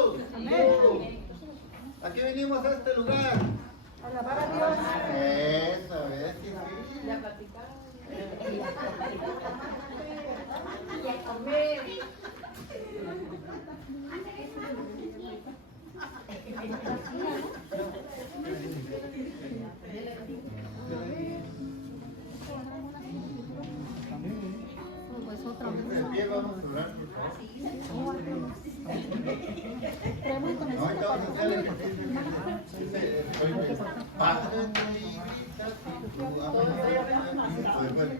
Jesús. Amén. Aquí venimos a este lugar. Alabar a Dios. Eso, es que sí. Y a comer. Pues otra vez. De pie vamos a orar, por favor. No, ahorita vamos a hacer el ejercicio. Dice, Padre de mi vida, si tú amas, pues bueno.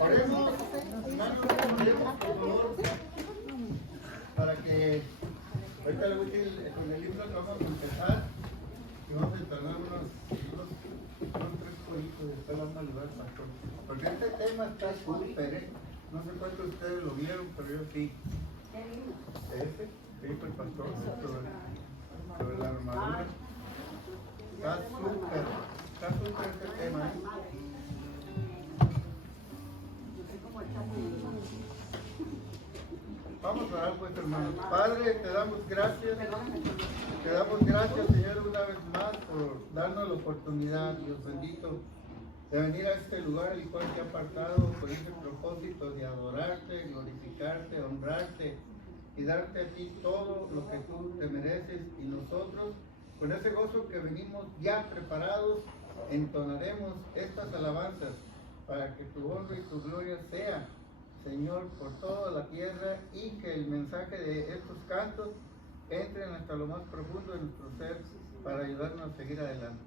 Oremos, hermanos, oremos, por favor, para que ahorita con el libro que vamos a empezar y vamos a entregar unos 3 pollitos y después vamos a llevar al pastor. Porque este tema está súper, no sé cuántos de ustedes lo vieron, pero yo sí. Este, que dijo el pastor sobre la armadura. Está súper este tema. Vamos a orar pues, hermanos. Padre, te damos gracias, Señor, una vez más por darnos la oportunidad, Dios bendito, de venir a este lugar el cual te ha apartado por ese propósito de adorarte, glorificarte, honrarte y darte a ti todo lo que tú te mereces, y nosotros, con ese gozo que venimos ya preparados, entonaremos estas alabanzas para que tu honra y tu gloria sea, Señor, por toda la tierra, y que el mensaje de estos cantos entren hasta lo más profundo de nuestro ser para ayudarnos a seguir adelante.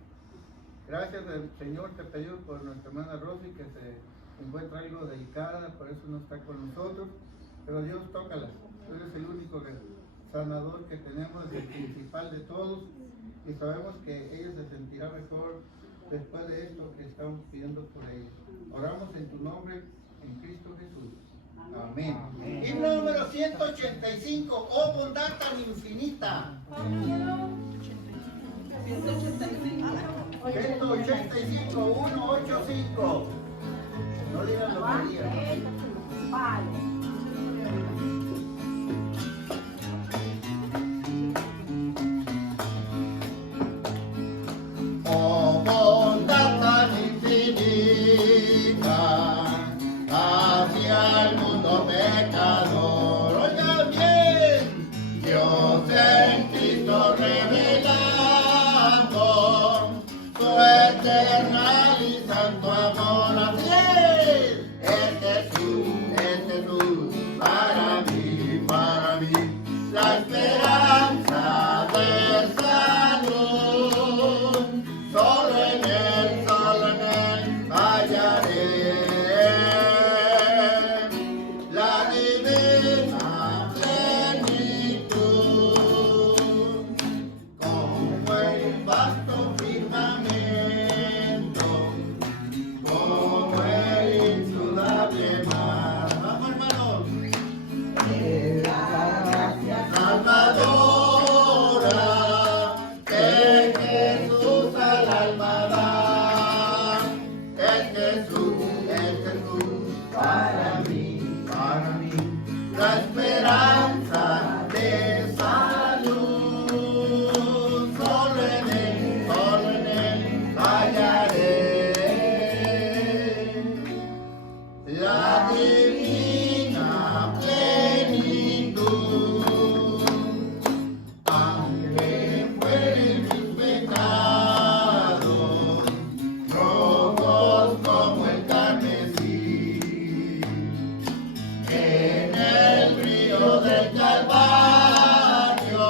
Gracias, Señor, te pedimos por nuestra hermana Rosy, que se encuentra algo delicada, por eso no está con nosotros, pero Dios, tócala. Tú eres el único sanador que tenemos, el principal de todos, y sabemos que ella se sentirá mejor después de esto que estamos pidiendo por ella. Oramos en tu nombre, en Cristo Jesús. Amén. Himno número 185, oh bondad tan infinita. 185, 185. No digan lo que digan. Oh bondad tan infinita hacia el mundo pecador. Oigan bien, Dios en Cristo revelando su eterno y santo amor. Así es Jesús, para mí, la esperanza de salud. Solo en él hallaré la divina plenitud, como el vasto firmamento, como el insondable mar. Vamos, hermanos. Salvadora de Jesús al alma da. Es Jesús, para mí, la esperanza de salud. Solo en él hallaré la divina plenitud. Aunque fueren mis pecados rojos como el carmesí, en el río del Calvario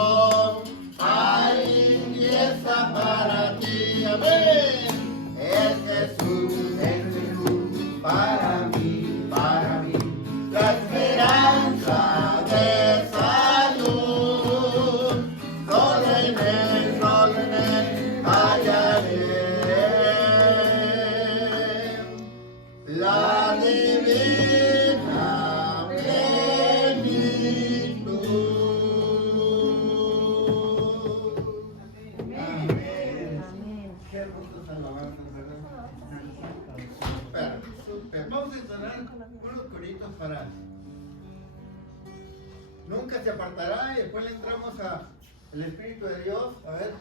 hay limpieza para ti. Amén. Es Jesús, para mí, la esperanza de salud. Solo en él hallaré la divina plenitud. Amén. hermosas alabanzas, ¿verdad? Súper, súper. Vamos a entonar unos coritos para nunca se apartará y después le entramos al Espíritu de Dios. A ver.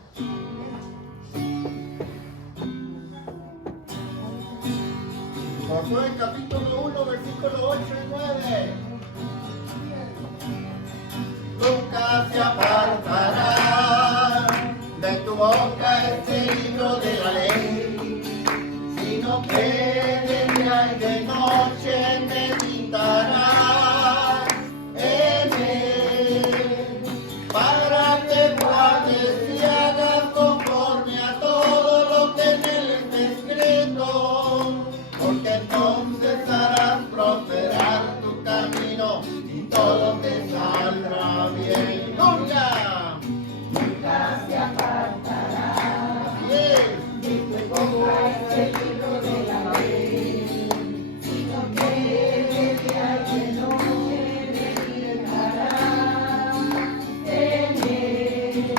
Josué capítulo 1, versículo 8 y 9. Nunca se apartará de tu boca este libro de la ley, sino que de día y de noche meditarás en él, para que guardes y hagas conforme a todo lo que en él está escrito, porque entonces harás prosperar tu camino y todo te saldrá bien. ¡Nunca! Nunca se apartará de tu boca este libro de la ley, sino que de día y de noche meditarás en él,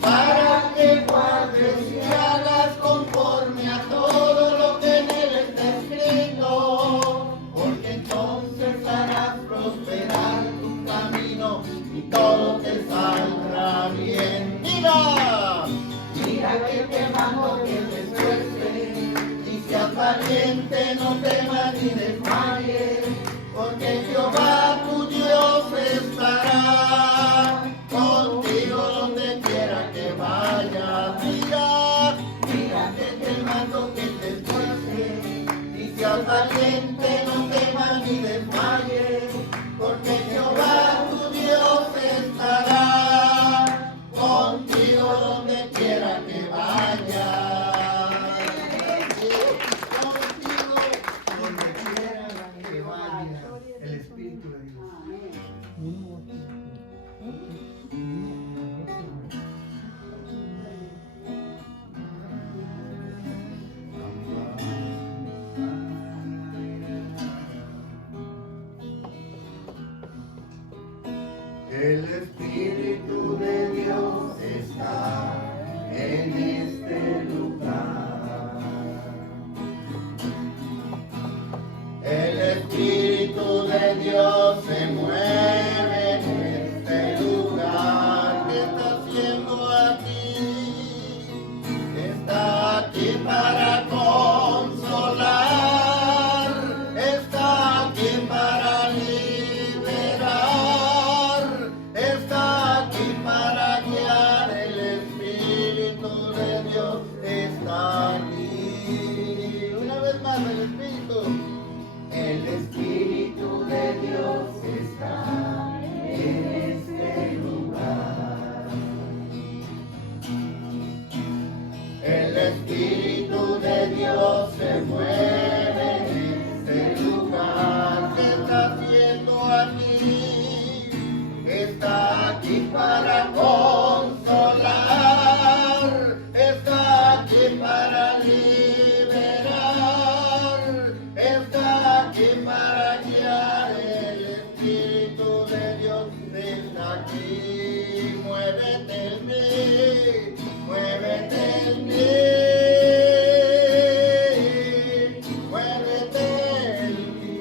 para que guardes y hagas conforme a todo lo que en él está escrito, porque entonces harás prosperar tu camino y todo te saldrá bien. ¡Mira! Mira que te mando que te esfuerces y seas valiente, no temas ni desmayes, porque Jehová tu Dios estará contigo donde quiera que vayas. Mira, mira que te mando que te esfuerces y seas valiente, no temas ni desmayes, porque Jehová tu Dios estará contigo donde quiera que vayas. Contigo donde quiera que vayas. El Espíritu de Dios. El Espíritu de Dios está en este lugar. El Espíritu de Dios se mueve en este lugar. ¿Qué está haciendo aquí? Está aquí para consolar. Está aquí para liberar. Está aquí para guiar. El Espíritu de Dios está aquí. Una vez más, el Espíritu. El Espíritu de Dios está en este lugar. El Espíritu de Dios se mueve en este lugar. ¿Qué está haciendo aquí? Está aquí para consolar. Está aquí para liberar. Está aquí para guiar. El Espíritu de Dios está aquí. Muévete en mí, muévete en mí, muévete en mí.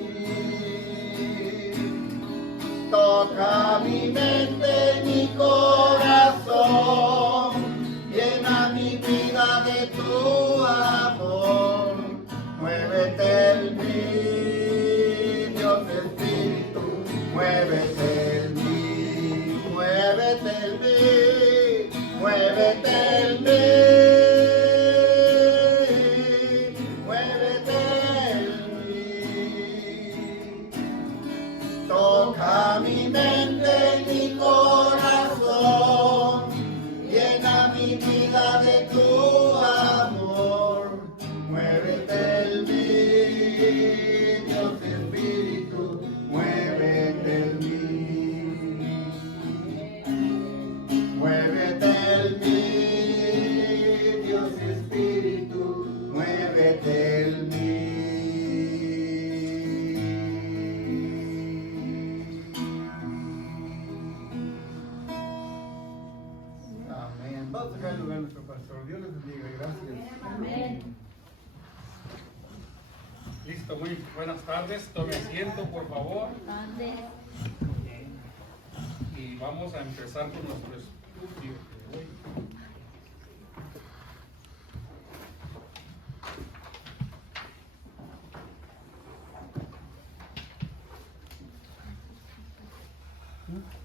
Toca mi mente y mi corazón, llena mi vida de tu amor. Muévete en mí, Dios Espíritu, muévete en mí, muévete en mí, muévete en mí, muévete en mí. Toca mi mente y mi corazón, llena mi vida de tu amor. Muévete en mí, Listo, muy buenas tardes. Tome asiento, por favor. Y vamos a empezar con nuestro estudio de hoy.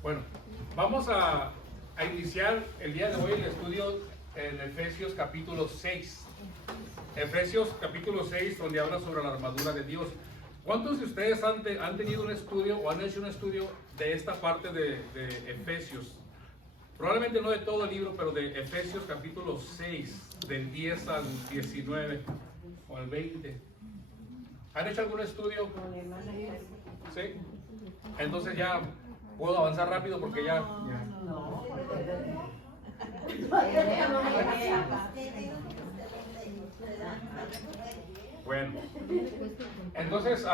Bueno, vamos a iniciar el día de hoy el estudio en Efesios capítulo 6. Efesios capítulo 6, donde habla sobre la armadura de Dios. ¿Cuántos de ustedes han tenido un estudio o han hecho un estudio de esta parte de Efesios? Probablemente no de todo el libro, pero de Efesios capítulo 6, del 10 al 19 o al 20. ¿Han hecho algún estudio? ¿Sí? Entonces ya puedo avanzar rápido porque ya... Bueno, entonces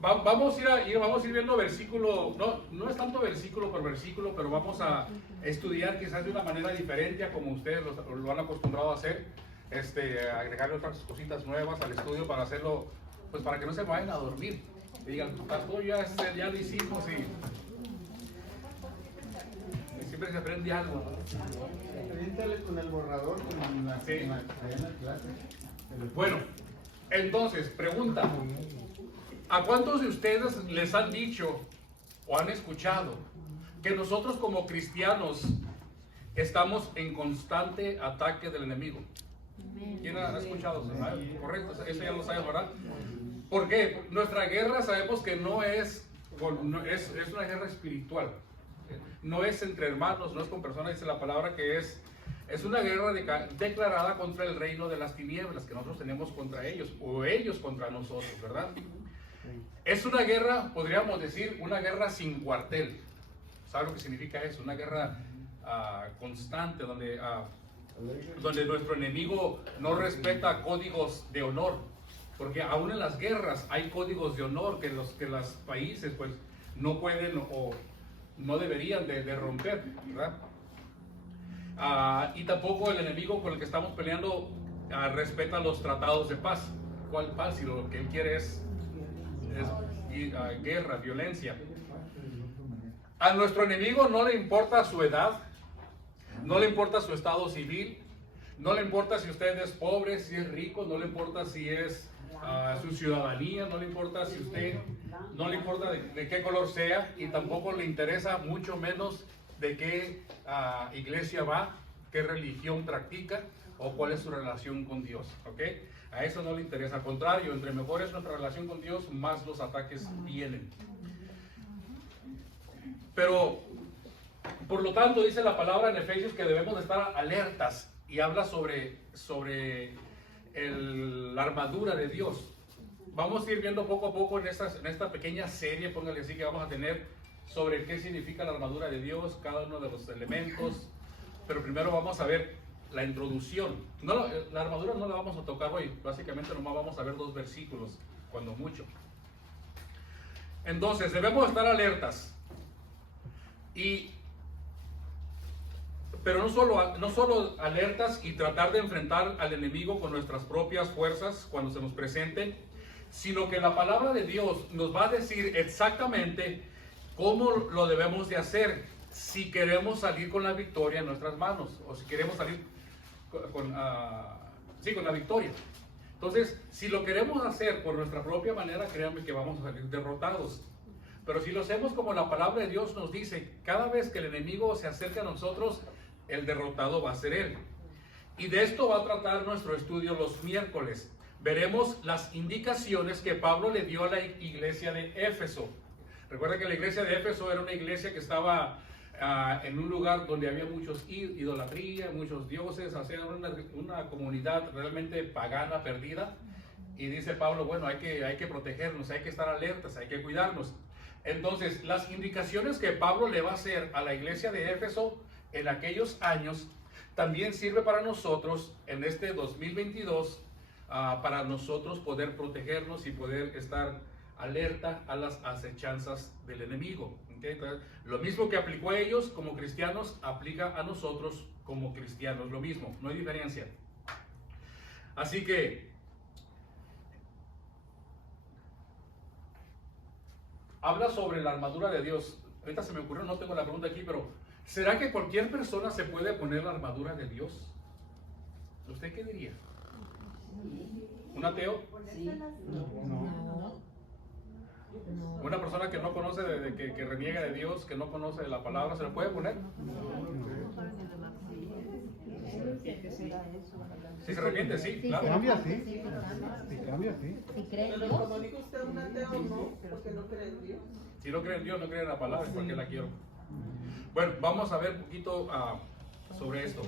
vamos a ir viendo versículo, no es tanto versículo por versículo, pero vamos a estudiar quizás de una manera diferente a como ustedes lo han acostumbrado a hacer, agregarle otras cositas nuevas al estudio para hacerlo, pues para que no se vayan a dormir. Y digan, pastor, ya lo hicimos y siempre se aprende algo. Aviéntale con el borrador con la clase. Bueno, entonces, pregunta. ¿A cuántos de ustedes les han dicho o han escuchado que nosotros como cristianos estamos en constante ataque del enemigo? ¿Quién ha escuchado eso? Correcto, eso ya lo sabes, ¿verdad? ¿Por qué? Nuestra guerra sabemos que no es una guerra espiritual. No es entre hermanos, no es con personas, dice la palabra que es una guerra declarada contra el reino de las tinieblas que nosotros tenemos contra ellos, o ellos contra nosotros, ¿verdad? Es una guerra, podríamos decir, una guerra sin cuartel. ¿Sabe lo que significa eso? Una guerra constante, donde nuestro enemigo no respeta códigos de honor. Porque aún en las guerras hay códigos de honor que los países pues no pueden o no deberían de romper, ¿verdad? Y tampoco el enemigo con el que estamos peleando respeta los tratados de paz. ¿Cuál paz? Si lo que él quiere es guerra, violencia. A nuestro enemigo no le importa su edad, no le importa su estado civil, no le importa si usted es pobre, si es rico, no le importa si es su ciudadanía, no le importa si usted, no le importa de qué color sea, y tampoco le interesa mucho menos de qué iglesia va, qué religión practica o cuál es su relación con Dios, ¿ok? A eso no le interesa, al contrario, entre mejor es nuestra relación con Dios, más los ataques vienen. Pero, por lo tanto, dice la palabra en Efesios que debemos de estar alertas y habla sobre la armadura de Dios. Vamos a ir viendo poco a poco en esta pequeña serie, póngale así, que vamos a tener sobre qué significa la armadura de Dios, cada uno de los elementos. Pero primero vamos a ver la introducción. La armadura no la vamos a tocar hoy, básicamente nomás vamos a ver 2 versículos, cuando mucho. Entonces, debemos estar alertas. Pero no solo alertas y tratar de enfrentar al enemigo con nuestras propias fuerzas cuando se nos presente, sino que la palabra de Dios nos va a decir exactamente cómo lo debemos de hacer si queremos salir con la victoria en nuestras manos, o si queremos salir con la victoria. Entonces, si lo queremos hacer por nuestra propia manera, créanme que vamos a salir derrotados. Pero si lo hacemos como la palabra de Dios nos dice, cada vez que el enemigo se acerca a nosotros, el derrotado va a ser él. Y de esto va a tratar nuestro estudio los miércoles. Veremos las indicaciones que Pablo le dio a la iglesia de Éfeso. Recuerda que la iglesia de Éfeso era una iglesia que estaba en un lugar donde había muchos idolatría, muchos dioses, o sea, una comunidad realmente pagana, perdida. Y dice Pablo, bueno, hay que protegernos, hay que estar alertas, hay que cuidarnos. Entonces, las indicaciones que Pablo le va a hacer a la iglesia de Éfeso en aquellos años, también sirve para nosotros en este 2022, para nosotros poder protegernos y poder estar alerta a las acechanzas del enemigo. ¿Okay? Entonces, lo mismo que aplicó a ellos como cristianos, aplica a nosotros como cristianos, lo mismo, no hay diferencia. Así que, habla sobre la armadura de Dios. Ahorita se me ocurrió, no tengo la pregunta aquí, pero ¿será que cualquier persona se puede poner la armadura de Dios? ¿Usted qué diría? ¿Un ateo? ¿Una persona que no conoce, que reniega de Dios, que no conoce de la palabra, se la puede poner? Si se arrepiente, sí, Si claro. cambia, sí. Si cambia, sí. Si cree en Pero Dios. cuando dijo usted un ateo, no, porque no cree en Dios. Si no cree en Dios, no cree en la palabra, porque la quiero. Bueno, vamos a ver un poquito sobre esto.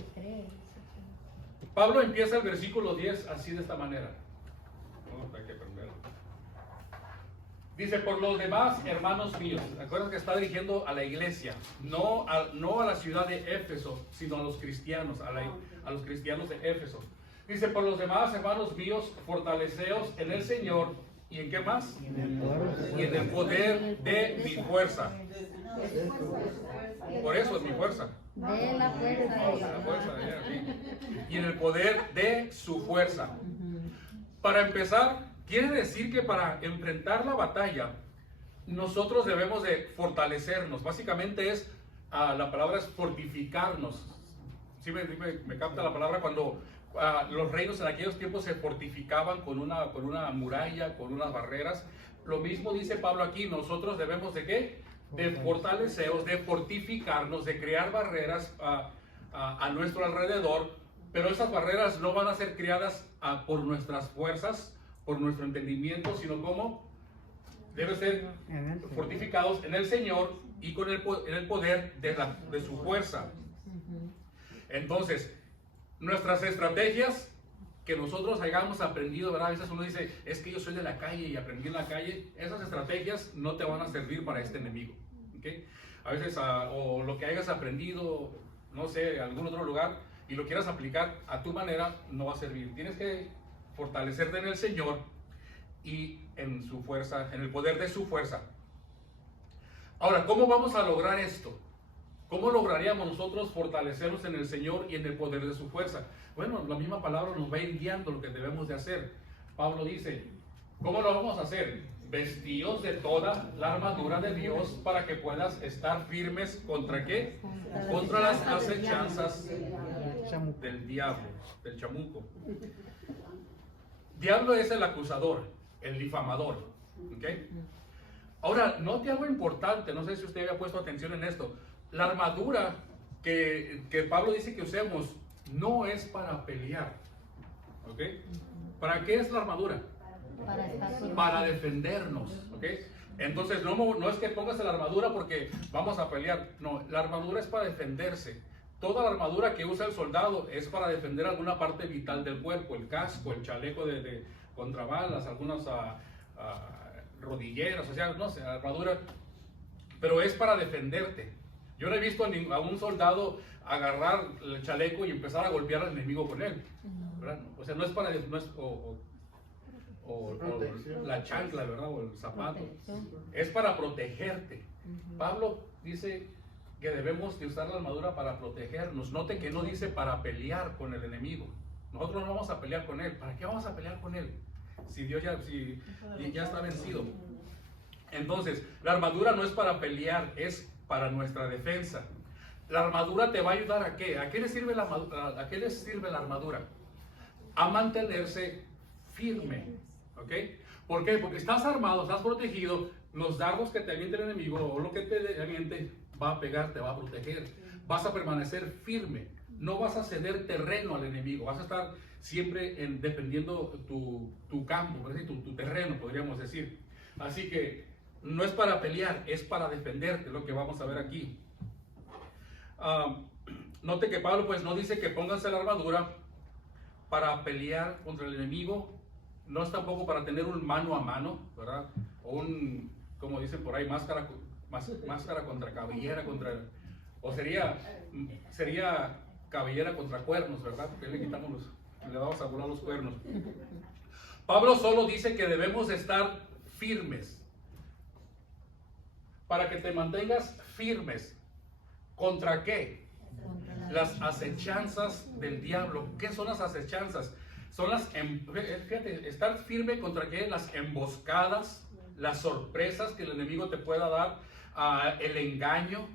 Pablo empieza el versículo 10 así de esta manera. No, hay que aprenderlo. Dice, por los demás, hermanos míos. Recuerda que está dirigiendo a la iglesia, no a la ciudad de Éfeso, sino a los cristianos, a los cristianos de Éfeso. Dice, por los demás, hermanos míos, fortaleceos en el Señor. ¿Y en qué más? Y en el poder de mi fuerza. Por eso es mi fuerza. De la fuerza de Vamos a la fuerza de ella, sí. Y en el poder de su fuerza. Para empezar, quiere decir que para enfrentar la batalla, nosotros debemos de fortalecernos. Básicamente la palabra es fortificarnos. ¿Sí me capta la palabra? Cuando los reinos en aquellos tiempos se fortificaban con una muralla, con unas barreras. Lo mismo dice Pablo aquí, nosotros debemos de ¿qué? De fortaleceros, de fortificarnos, de crear barreras a nuestro alrededor, pero esas barreras no van a ser creadas por nuestras fuerzas, por nuestro entendimiento, sino como deben ser fortificados en el Señor y en el poder de su fuerza. Entonces, nuestras estrategias que nosotros hayamos aprendido, ¿verdad? A veces uno dice, es que yo soy de la calle y aprendí en la calle. Esas estrategias no te van a servir para este enemigo, ¿okay? A veces, o lo que hayas aprendido, no sé, en algún otro lugar, y lo quieras aplicar a tu manera, no va a servir. Tienes que fortalecerte en el Señor y en su fuerza, en el poder de su fuerza. Ahora, ¿cómo vamos a lograr esto? ¿Cómo lograríamos nosotros fortalecernos en el Señor y en el poder de su fuerza? Bueno, la misma palabra nos va a ir guiando lo que debemos de hacer. Pablo dice, ¿cómo lo vamos a hacer? Vestíos de toda la armadura de Dios para que puedas estar firmes ¿contra qué? Contra las acechanzas del diablo, del chamuco. Diablo es el acusador, el difamador. ¿Okay? Ahora, note algo importante, no sé si usted había puesto atención en esto. La armadura que Pablo dice que usemos no es para pelear. ¿Ok? ¿Para qué es la armadura? Para defendernos. ¿Ok? Entonces no es que pongas la armadura porque vamos a pelear. No, la armadura es para defenderse. Toda la armadura que usa el soldado es para defender alguna parte vital del cuerpo. El casco, el chaleco de contrabalas, algunas rodilleras, o sea, no sé, armadura. Pero es para defenderte. Yo no he visto a un soldado agarrar el chaleco y empezar a golpear al enemigo con él, ¿verdad? O sea, no es para o la chancla, ¿verdad? O el zapato. Es para protegerte. Pablo dice que debemos de usar la armadura para protegernos. Note que no dice para pelear con el enemigo. Nosotros no vamos a pelear con él. ¿Para qué vamos a pelear con él? Si Dios ya está vencido. Entonces, la armadura no es para pelear, es para nuestra defensa. La armadura te va a ayudar ¿a qué? ¿A qué le sirve la armadura? A mantenerse firme. ¿Ok? ¿Por qué? Porque estás armado, estás protegido. Los dardos que te aviente el enemigo o lo que te aviente va a pegar, te va a proteger. Vas a permanecer firme. No vas a ceder terreno al enemigo. Vas a estar siempre defendiendo tu campo, tu terreno, podríamos decir. Así que no es para pelear, es para defenderte, lo que vamos a ver aquí. Note que Pablo pues no dice que pónganse la armadura para pelear contra el enemigo, no es tampoco para tener un mano a mano, ¿verdad? O como dicen por ahí, máscara contra cabellera, o sería cabellera contra cuernos, ¿verdad? Porque le vamos a volar los cuernos. Pablo solo dice que debemos estar firmes. Para que te mantengas firmes. ¿Contra qué? Las acechanzas del diablo. ¿Qué son las acechanzas? Son fíjate, estar firme contra qué? Las emboscadas, las sorpresas que el enemigo te pueda dar, el engaño,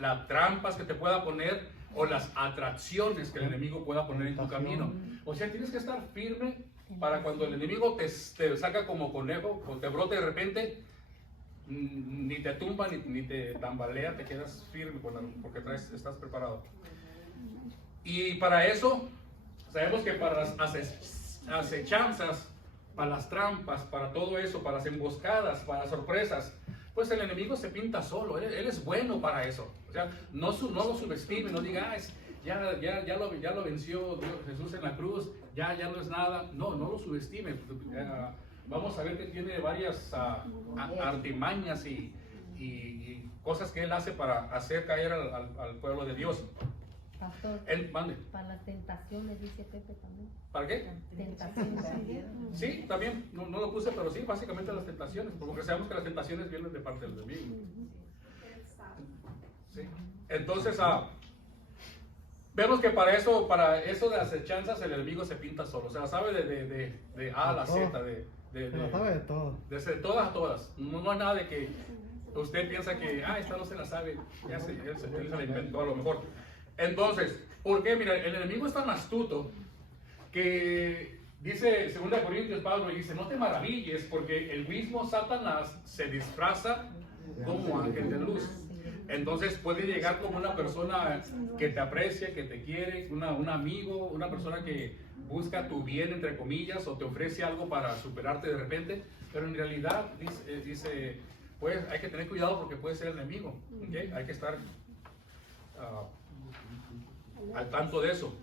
las trampas que te pueda poner o las atracciones que el enemigo pueda poner en tu camino. O sea, tienes que estar firme para cuando el enemigo te saca como conejo o te brote de repente, ni te tumba ni te tambalea, te quedas firme porque estás preparado. Y para eso, sabemos que para las acechanzas, para las trampas, para todo eso, para las emboscadas, para las sorpresas, pues el enemigo se pinta solo. Él es bueno para eso. O sea, no lo subestime, no diga, ya lo venció Dios, Jesús en la cruz, ya no es nada. No lo subestime. Vamos a ver que tiene varias artimañas y cosas que él hace para hacer caer al pueblo de Dios. Pastor, Mande. para las tentaciones, dice Pepe también. ¿Para qué? Tentaciones. Sí, también, no lo puse, pero sí, básicamente las tentaciones, porque sabemos que las tentaciones vienen de parte del enemigo. Sí. Entonces, vemos que para eso de las acechanzas el enemigo se pinta solo, o sea, sabe de A a la Z, Pero sabe de todo. de todas a todas. No hay nada de que usted piensa que, esta no se la sabe, él se la inventó a lo mejor. Entonces, ¿por qué? Mira, el enemigo es tan astuto que dice 2 Corintios, Pablo dice, no te maravilles porque el mismo Satanás se disfraza como ángel de luz. Entonces puede llegar como una persona que te aprecia, que te quiere, un amigo, una persona que busca tu bien, entre comillas, o te ofrece algo para superarte de repente, pero en realidad dice pues hay que tener cuidado porque puede ser el enemigo, ¿okay? Hay que estar al tanto de eso.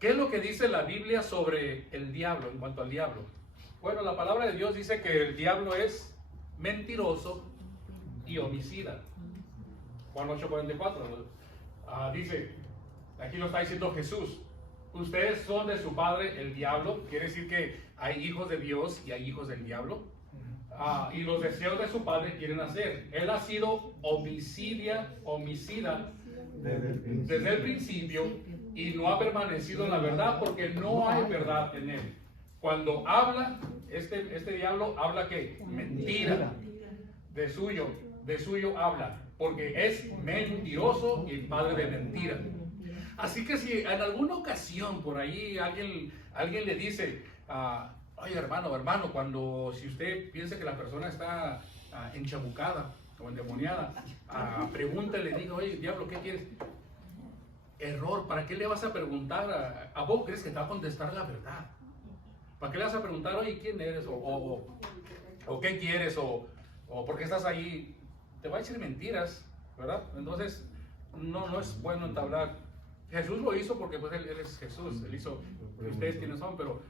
¿Qué es lo que dice la Biblia sobre el diablo, en cuanto al diablo? Bueno, la palabra de Dios dice que el diablo es mentiroso y homicida. Juan 8:44 dice, aquí lo está diciendo Jesús, ustedes son de su padre el diablo, quiere decir que hay hijos de Dios y hay hijos del diablo, y los deseos de su padre quieren hacer. Él ha sido homicida desde el principio y no ha permanecido en la verdad porque no hay verdad en él. Cuando habla, este diablo habla que mentira, de suyo habla, porque es mentiroso y padre de mentira. Así que si en alguna ocasión por ahí alguien le dice, oye hermano, si usted piensa que la persona está enchabucada o endemoniada, pregúntale, diga, oye diablo, ¿qué quieres? Error, ¿para qué le vas a preguntar? ¿A vos crees que te va a contestar la verdad? ¿Para qué le vas a preguntar, oye, quién eres? O qué quieres? O por qué estás ahí? Te va a decir mentiras, ¿verdad? Entonces, no es bueno entablar. Jesús lo hizo porque pues él es Jesús, él hizo, ustedes quienes son, pero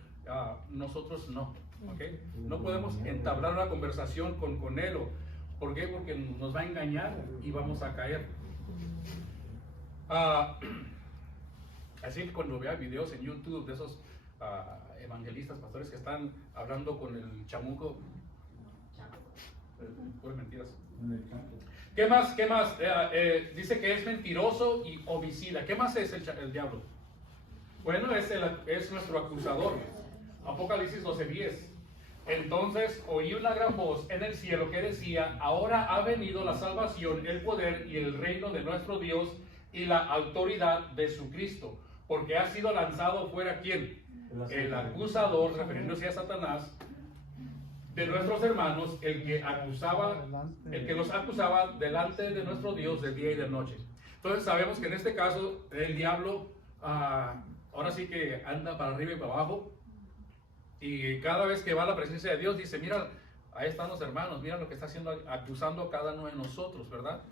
nosotros no, ¿ok? No podemos entablar una conversación con él. ¿Por qué? Porque nos va a engañar y vamos a caer. Así que cuando vea videos en YouTube de esos evangelistas, pastores que están hablando con el chamuco, pues mentiras. ¿Qué más? Dice que es mentiroso y homicida. ¿Qué más es el diablo? Bueno, es nuestro acusador. Apocalipsis 12:10. Entonces oí una gran voz en el cielo que decía, ahora ha venido la salvación, el poder y el reino de nuestro Dios y la autoridad de su Cristo, porque ha sido lanzado fuera ¿quién? El acusador, refiriéndose a Satanás, de nuestros hermanos, el que los acusaba delante de nuestro Dios de día y de noche. Entonces sabemos que en este caso el diablo ahora sí que anda para arriba y para abajo, y cada vez que va a la presencia de Dios dice, mira, ahí están los hermanos, mira lo que está haciendo, acusando a cada uno de nosotros, ¿verdad?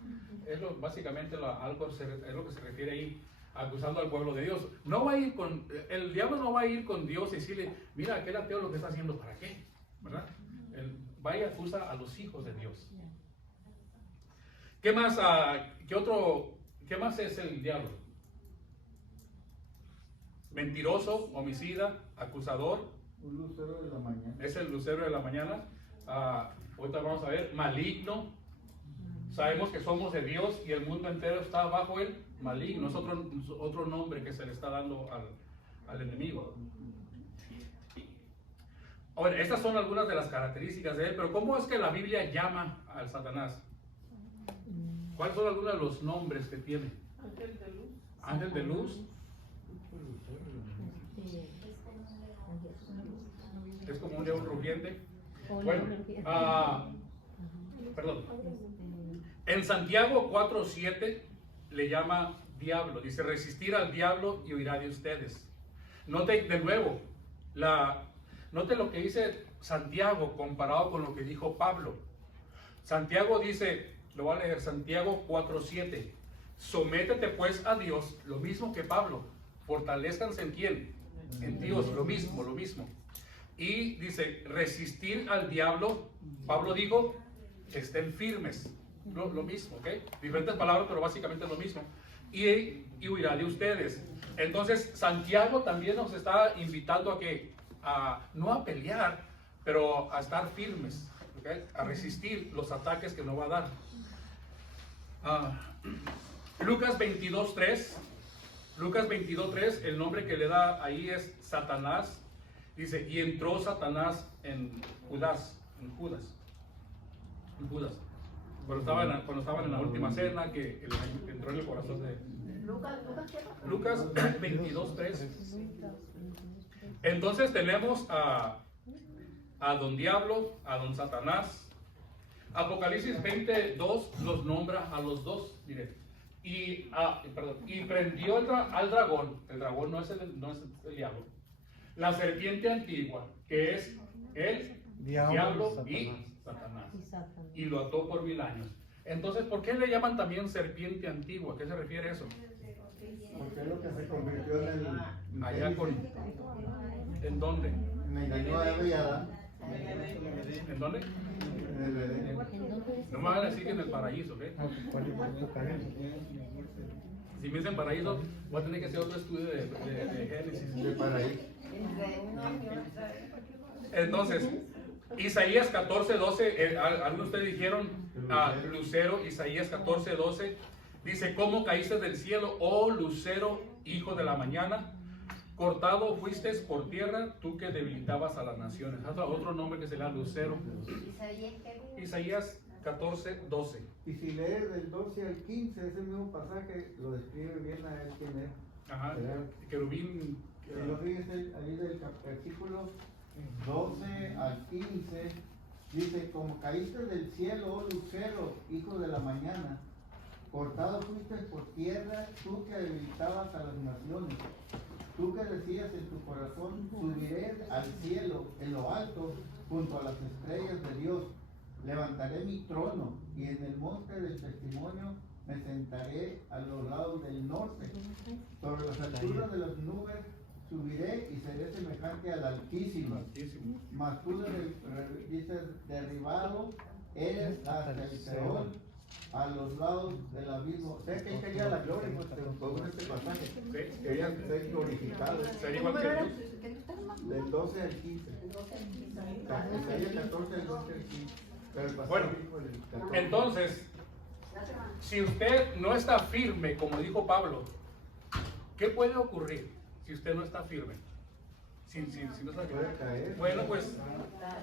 Es básicamente algo es lo que se refiere ahí, acusando al pueblo de Dios. El diablo no va a ir con Dios y decirle, mira, aquel ateo lo que está haciendo, ¿para qué? ¿Verdad? Él va y acusa a los hijos de Dios. ¿Qué más? ¿Qué más es el diablo? Mentiroso, homicida, acusador. Un lucero de la mañana. Es el lucero de la mañana. Ahorita vamos a ver, maligno. Sabemos que somos de Dios y el mundo entero está bajo el maligno. Es otro nombre que se le está dando al enemigo. Ahora, estas son algunas de las características de él, pero ¿cómo es que la Biblia llama al Satanás? ¿Cuáles son algunos de los nombres que tiene? Ángel de luz. Ángel de luz, es como un león rugiente. Bueno, perdón. En Santiago 4:7 le llama diablo. Dice, resistir al diablo y huirá de ustedes. Note de nuevo, note lo que dice Santiago comparado con lo que dijo Pablo. Santiago dice, lo voy a leer, Santiago 4:7. Sométete pues a Dios, lo mismo que Pablo. Fortalezcanse en quién? En Dios, lo mismo, lo mismo. Y dice, resistir al diablo, Pablo dijo, estén firmes. Lo mismo, ¿ok? Diferentes palabras, pero básicamente lo mismo. Y huirá de ustedes. Entonces, Santiago también nos está invitando a que, no a pelear, pero a estar firmes, ¿ok? A resistir los ataques que nos va a dar. Lucas 22:3. Lucas 22:3, el nombre que le da ahí es Satanás. Dice, y entró Satanás en Judas. Cuando estaban en la última cena, que entró en el corazón de Lucas 22:3. Entonces tenemos a don Diablo, a don Satanás. Apocalipsis 20:2 los nombra a los dos, mire. Y prendió al dragón. El dragón no es el diablo. La serpiente antigua, que es el diablo y Satanás. Y lo ató por 1000 años. Entonces, ¿por qué le llaman también serpiente antigua? ¿A qué se refiere eso? Porque es lo que se convirtió en el... Allá con... ¿En dónde? Me engañó a Eva y a Adán. ¿En dónde? En el Edén. No me van a decir que en el paraíso, ¿ok? Si me dicen paraíso, voy a tener que hacer otro estudio de Génesis. De paraíso. Entonces, Isaías 14:12, algunos de ustedes dijeron Lucero, Isaías 14:12, dice, ¿cómo caíste del cielo, oh Lucero, hijo de la mañana? Cortado fuiste por tierra, tú que debilitabas a las naciones. Otro nombre que se llama Lucero. Isaías 14:12. Y si lees del 12 al 15, ese mismo pasaje lo describe bien a él quién es. Ajá, ¿Verdad? querubín. Si lo fíjese ahí del versículo 12 al 15, dice, como caíste del cielo, oh Lucero, hijo de la mañana, cortado fuiste por tierra, tú que debilitabas a las naciones. Tú que decías en tu corazón, subiré al cielo, en lo alto, junto a las estrellas de Dios. Levantaré mi trono y en el monte del testimonio me sentaré a los lados del norte. Sobre las alturas de las nubes subiré y seré semejante al Altísimo. Mas tú dices, derribado eres hasta el Seol, a los lados del abismo. ¿Sabes que ahí quería la gloria con este pasaje? Querían ser glorificados. Sería igual que Dios. Del 12 al 15. Isaías 14, del 12 al 15. Pero el pasaje Bueno, dijo el 14. entonces, si usted no está firme, como dijo Pablo, ¿qué puede ocurrir si usted no está firme? Si no está firme. Puede caer. Bueno, pues,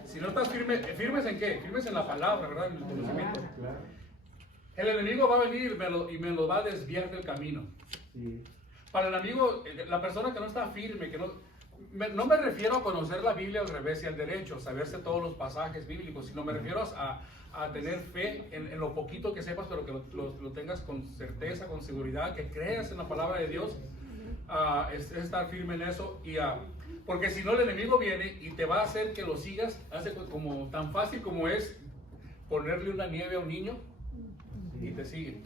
si no estás firme, ¿firmes en qué? Firmes en la palabra, ¿verdad? En el conocimiento. Claro. El enemigo va a venir y me lo va a desviar del camino. Sí. Para el enemigo, la persona que no está firme, que no me refiero a conocer la Biblia al revés y al derecho, saberse todos los pasajes bíblicos, sino me refiero a tener fe en lo poquito que sepas, pero que lo tengas con certeza, con seguridad, que creas en la palabra de Dios, es estar firme en eso. Porque si no, el enemigo viene y te va a hacer que lo sigas, hace como tan fácil como es ponerle una nieve a un niño y te sigue.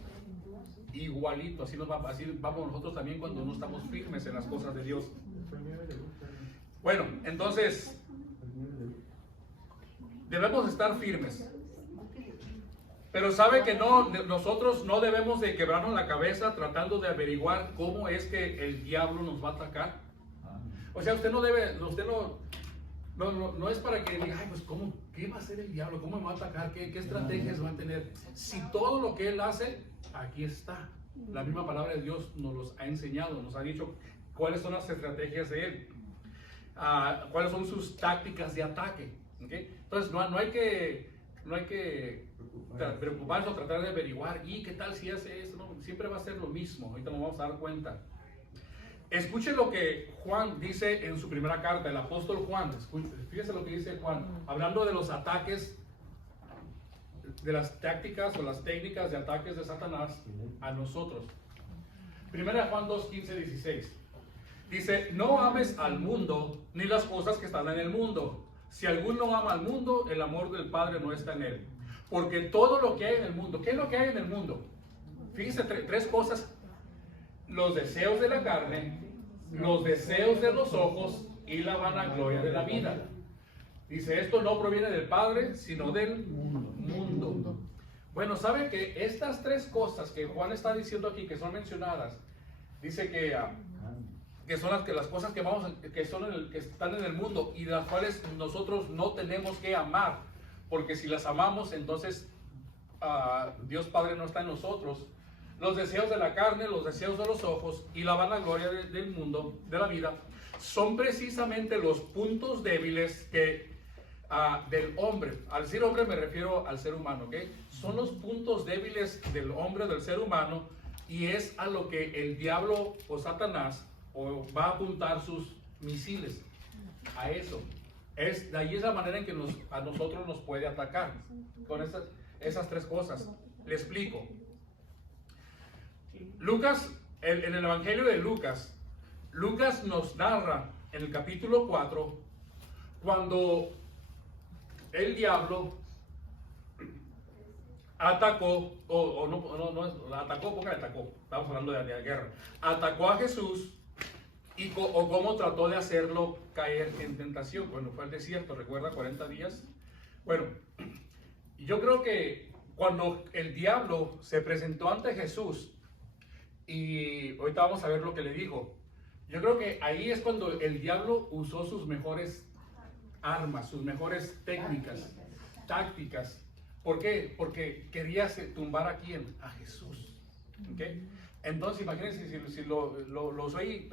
Igualito, así vamos nosotros también cuando no estamos firmes en las cosas de Dios. Bueno, entonces debemos estar firmes. Pero sabe que nosotros no debemos de quebrarnos la cabeza tratando de averiguar cómo es que el diablo nos va a atacar. O sea, usted no es para que diga, ay, pues ¿qué va a hacer el diablo? ¿Cómo me va a atacar? ¿Qué estrategias va a tener? Si todo lo que él hace, aquí está. La misma palabra de Dios nos los ha enseñado, nos ha dicho cuáles son las estrategias de él. cuáles son sus tácticas de ataque. ¿Okay? Entonces no hay que preocuparse o tratar de averiguar, ¿y qué tal si hace esto? No, siempre va a ser lo mismo, ahorita nos vamos a dar cuenta. Escuche lo que Juan dice en su primera carta, el apóstol Juan. Fíjese lo que dice Juan, hablando de los ataques, de las tácticas o las técnicas de ataques de Satanás a nosotros. Primera Juan 2, 15, 16. Dice, no ames al mundo ni las cosas que están en el mundo. Si alguno ama al mundo, el amor del Padre no está en él. Porque todo lo que hay en el mundo, ¿qué es lo que hay en el mundo? Fíjense, tres cosas. Los deseos de la carne, los deseos de los ojos y la vanagloria de la vida. Dice, esto no proviene del Padre, sino del mundo. Bueno, ¿sabe que estas tres cosas que Juan está diciendo aquí, que son mencionadas, dice que son las cosas que están en el mundo y de las cuales nosotros no tenemos que amar, porque si las amamos, entonces Dios Padre no está en nosotros. Los deseos de la carne, los deseos de los ojos y la vanagloria del mundo, de la vida, son precisamente los puntos débiles del hombre. Al decir hombre me refiero al ser humano, ¿ok? Son los puntos débiles del hombre, del ser humano, y es a lo que el diablo o Satanás va a apuntar sus misiles, a eso. De ahí es la manera en que a nosotros nos puede atacar, con esas tres cosas. Le explico. Lucas, en el Evangelio de Lucas nos narra en el capítulo 4, cuando el diablo atacó, estamos hablando de la guerra, atacó a Jesús o cómo trató de hacerlo caer en tentación cuando fue al desierto, recuerda, 40 días. Bueno, yo creo que cuando el diablo se presentó ante Jesús, y ahorita vamos a ver lo que le dijo, yo creo que ahí es cuando el diablo usó sus mejores armas, sus mejores técnicas, tácticas. ¿Por qué? Porque quería tumbar a quién, a Jesús. ¿Okay? Entonces imagínense si lo usó y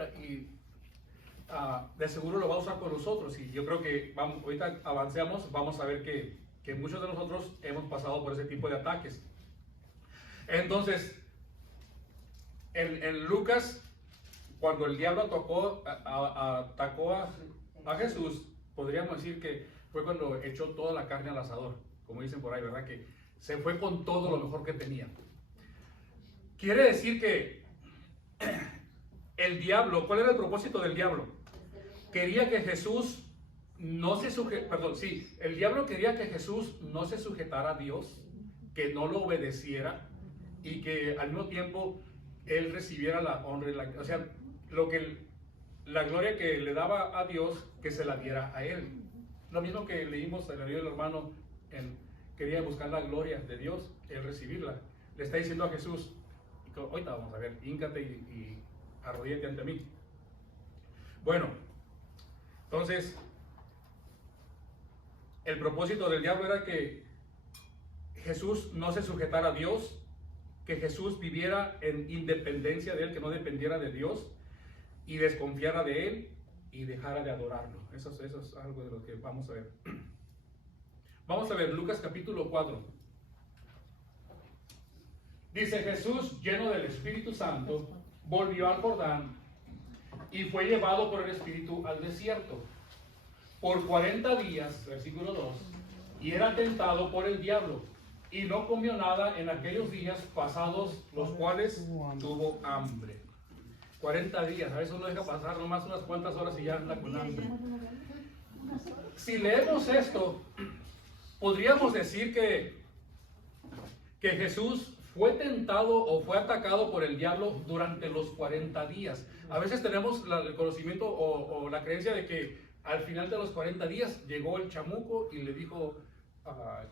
de seguro lo va a usar con nosotros. Y yo creo que ahorita avancemos, vamos a ver que muchos de nosotros hemos pasado por ese tipo de ataques. Entonces, en Lucas, cuando el diablo atacó a Jesús, podríamos decir que fue cuando echó toda la carne al asador, como dicen por ahí, ¿verdad? Que se fue con todo lo mejor que tenía. Quiere decir que el diablo, ¿cuál era el propósito del diablo? Quería que Jesús no se el diablo quería que Jesús no se sujetara a Dios, que no lo obedeciera y que al mismo tiempo él recibiera la honra y o sea, la gloria que le daba a Dios, que se la diera a él. Lo mismo que leímos en el libro del hermano, quería buscar la gloria de Dios, él recibirla. Le está diciendo a Jesús, ahorita vamos a ver, híncate y arrodíllate ante mí. Bueno, entonces, el propósito del diablo era que Jesús no se sujetara a Dios, que Jesús viviera en independencia de él, que no dependiera de Dios y desconfiara de él y dejara de adorarlo. Eso es algo de lo que vamos a ver. Vamos a ver Lucas capítulo 4. Dice, Jesús, lleno del Espíritu Santo, volvió al Jordán y fue llevado por el Espíritu al desierto por 40 días, versículo 2, y era tentado por el diablo. Y no comió nada en aquellos días pasados, los cuales tuvo hambre. 40 días, a veces uno deja pasar nomás unas cuantas horas y ya anda con hambre. Si leemos esto, podríamos decir que Jesús fue tentado o fue atacado por el diablo durante los 40 días. A veces tenemos el conocimiento o la creencia de que al final de los 40 días llegó el chamuco y le dijo,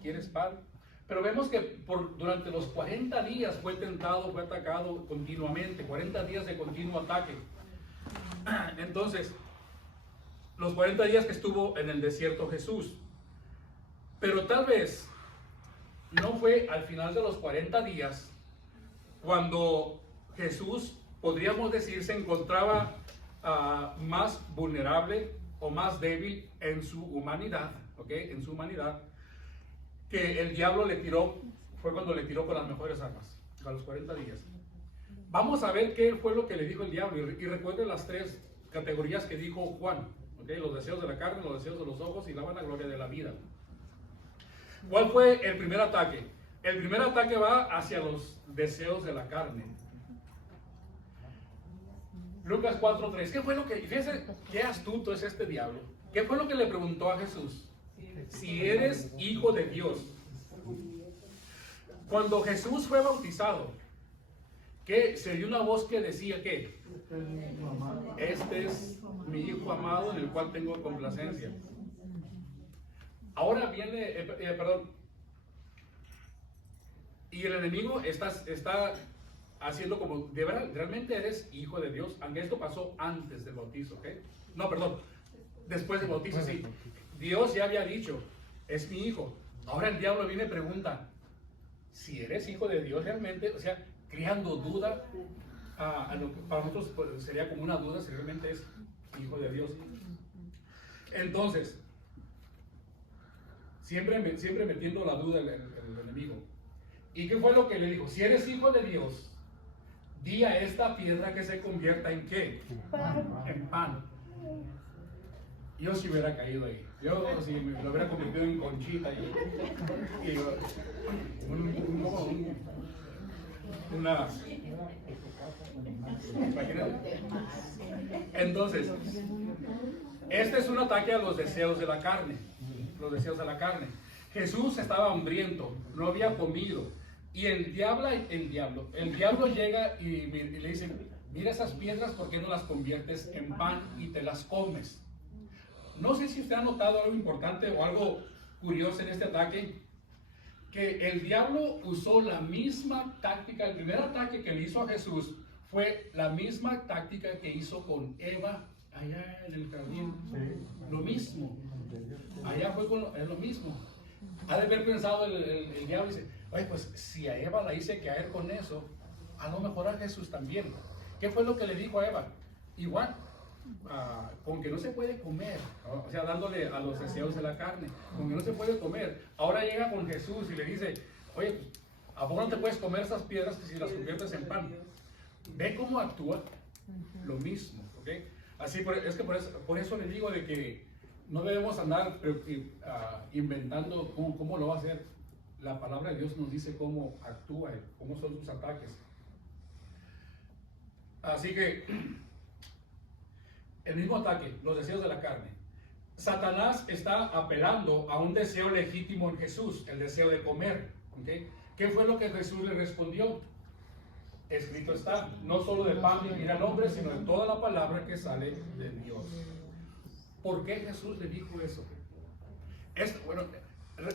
¿quieres pan? Pero vemos que durante los 40 días fue tentado, fue atacado continuamente, 40 días de continuo ataque. Entonces, los 40 días que estuvo en el desierto Jesús. Pero tal vez no fue al final de los 40 días cuando Jesús, podríamos decir, se encontraba más vulnerable o más débil en su humanidad, ¿ok? En su humanidad, que el diablo le tiró, fue cuando le tiró con las mejores armas, a los 40 días. Vamos a ver qué fue lo que le dijo el diablo, y recuerden las tres categorías que dijo Juan, ¿ok? Los deseos de la carne, los deseos de los ojos y la vanagloria de la vida. ¿Cuál fue el primer ataque? El primer ataque va hacia los deseos de la carne. Lucas 4:3. ¿Qué fue lo que, fíjense qué astuto es este diablo? ¿Qué fue lo que le preguntó a Jesús? Si eres hijo de Dios. Cuando Jesús fue bautizado, ¿qué? Se oyó una voz que decía que este es mi hijo amado en el cual tengo complacencia. Ahora viene, perdón, y el enemigo está haciendo como, de verdad, realmente eres hijo de Dios, aunque esto pasó antes del bautizo, ¿ok? No, perdón, después del bautizo, sí. Dios ya había dicho, es mi hijo. Ahora el diablo viene y pregunta, si eres hijo de Dios realmente, o sea, creando duda, a lo que para nosotros pues, sería como una duda si realmente es hijo de Dios. Entonces, siempre metiendo la duda el enemigo. ¿Y qué fue lo que le dijo? Si eres hijo de Dios, di a esta piedra que se convierta en ¿qué? En pan. Yo si hubiera caído ahí. Yo si me lo hubiera convertido en conchita y una... Imagínate. Entonces, este es un ataque a los deseos de la carne. Los deseos de la carne. Jesús estaba hambriento, no había comido. Y el diablo llega y le dice, mira esas piedras, ¿por qué no las conviertes en pan y te las comes? No sé si usted ha notado algo importante o algo curioso en este ataque, que el diablo usó la misma táctica, el primer ataque que le hizo a Jesús fue la misma táctica que hizo con Eva allá en el jardín. Lo mismo. Allá fue es lo mismo. Ha de haber pensado el diablo y dice, oye, pues si a Eva la hice caer con eso, a lo mejor a Jesús también. ¿Qué fue lo que le dijo a Eva? Igual, con que no se puede comer, o sea, dándole a los deseos de la carne, con que no se puede comer. Ahora llega con Jesús y le dice, oye, pues, ¿a poco no te puedes comer esas piedras que si las conviertes en pan? Ve cómo actúa, lo mismo, ¿ok? Así, es que por eso le digo de que no debemos andar inventando cómo lo va a hacer. La palabra de Dios nos dice cómo actúa, cómo son sus ataques. Así que, el mismo ataque, los deseos de la carne. Satanás está apelando a un deseo legítimo en Jesús, el deseo de comer. ¿Okay? ¿Qué fue lo que Jesús le respondió? Escrito está, no solo de pan vivirá el hombre, sino de toda la palabra que sale de Dios. ¿Por qué Jesús le dijo eso? Bueno,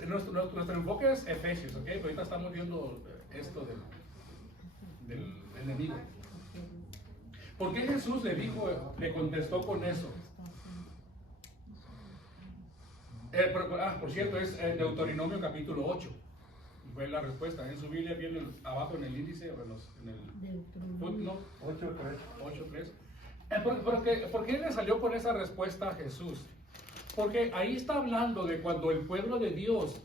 nuestro enfoque es Efesios, ¿ok? Pero ahorita estamos viendo esto del enemigo. ¿Por qué Jesús le contestó con eso? Por cierto, es Deuteronomio capítulo 8. Fue la respuesta. En su Biblia viene abajo en el índice, en el footnote 8.3. ¿Por qué le salió con esa respuesta a Jesús? Porque ahí está hablando de cuando el pueblo de Dios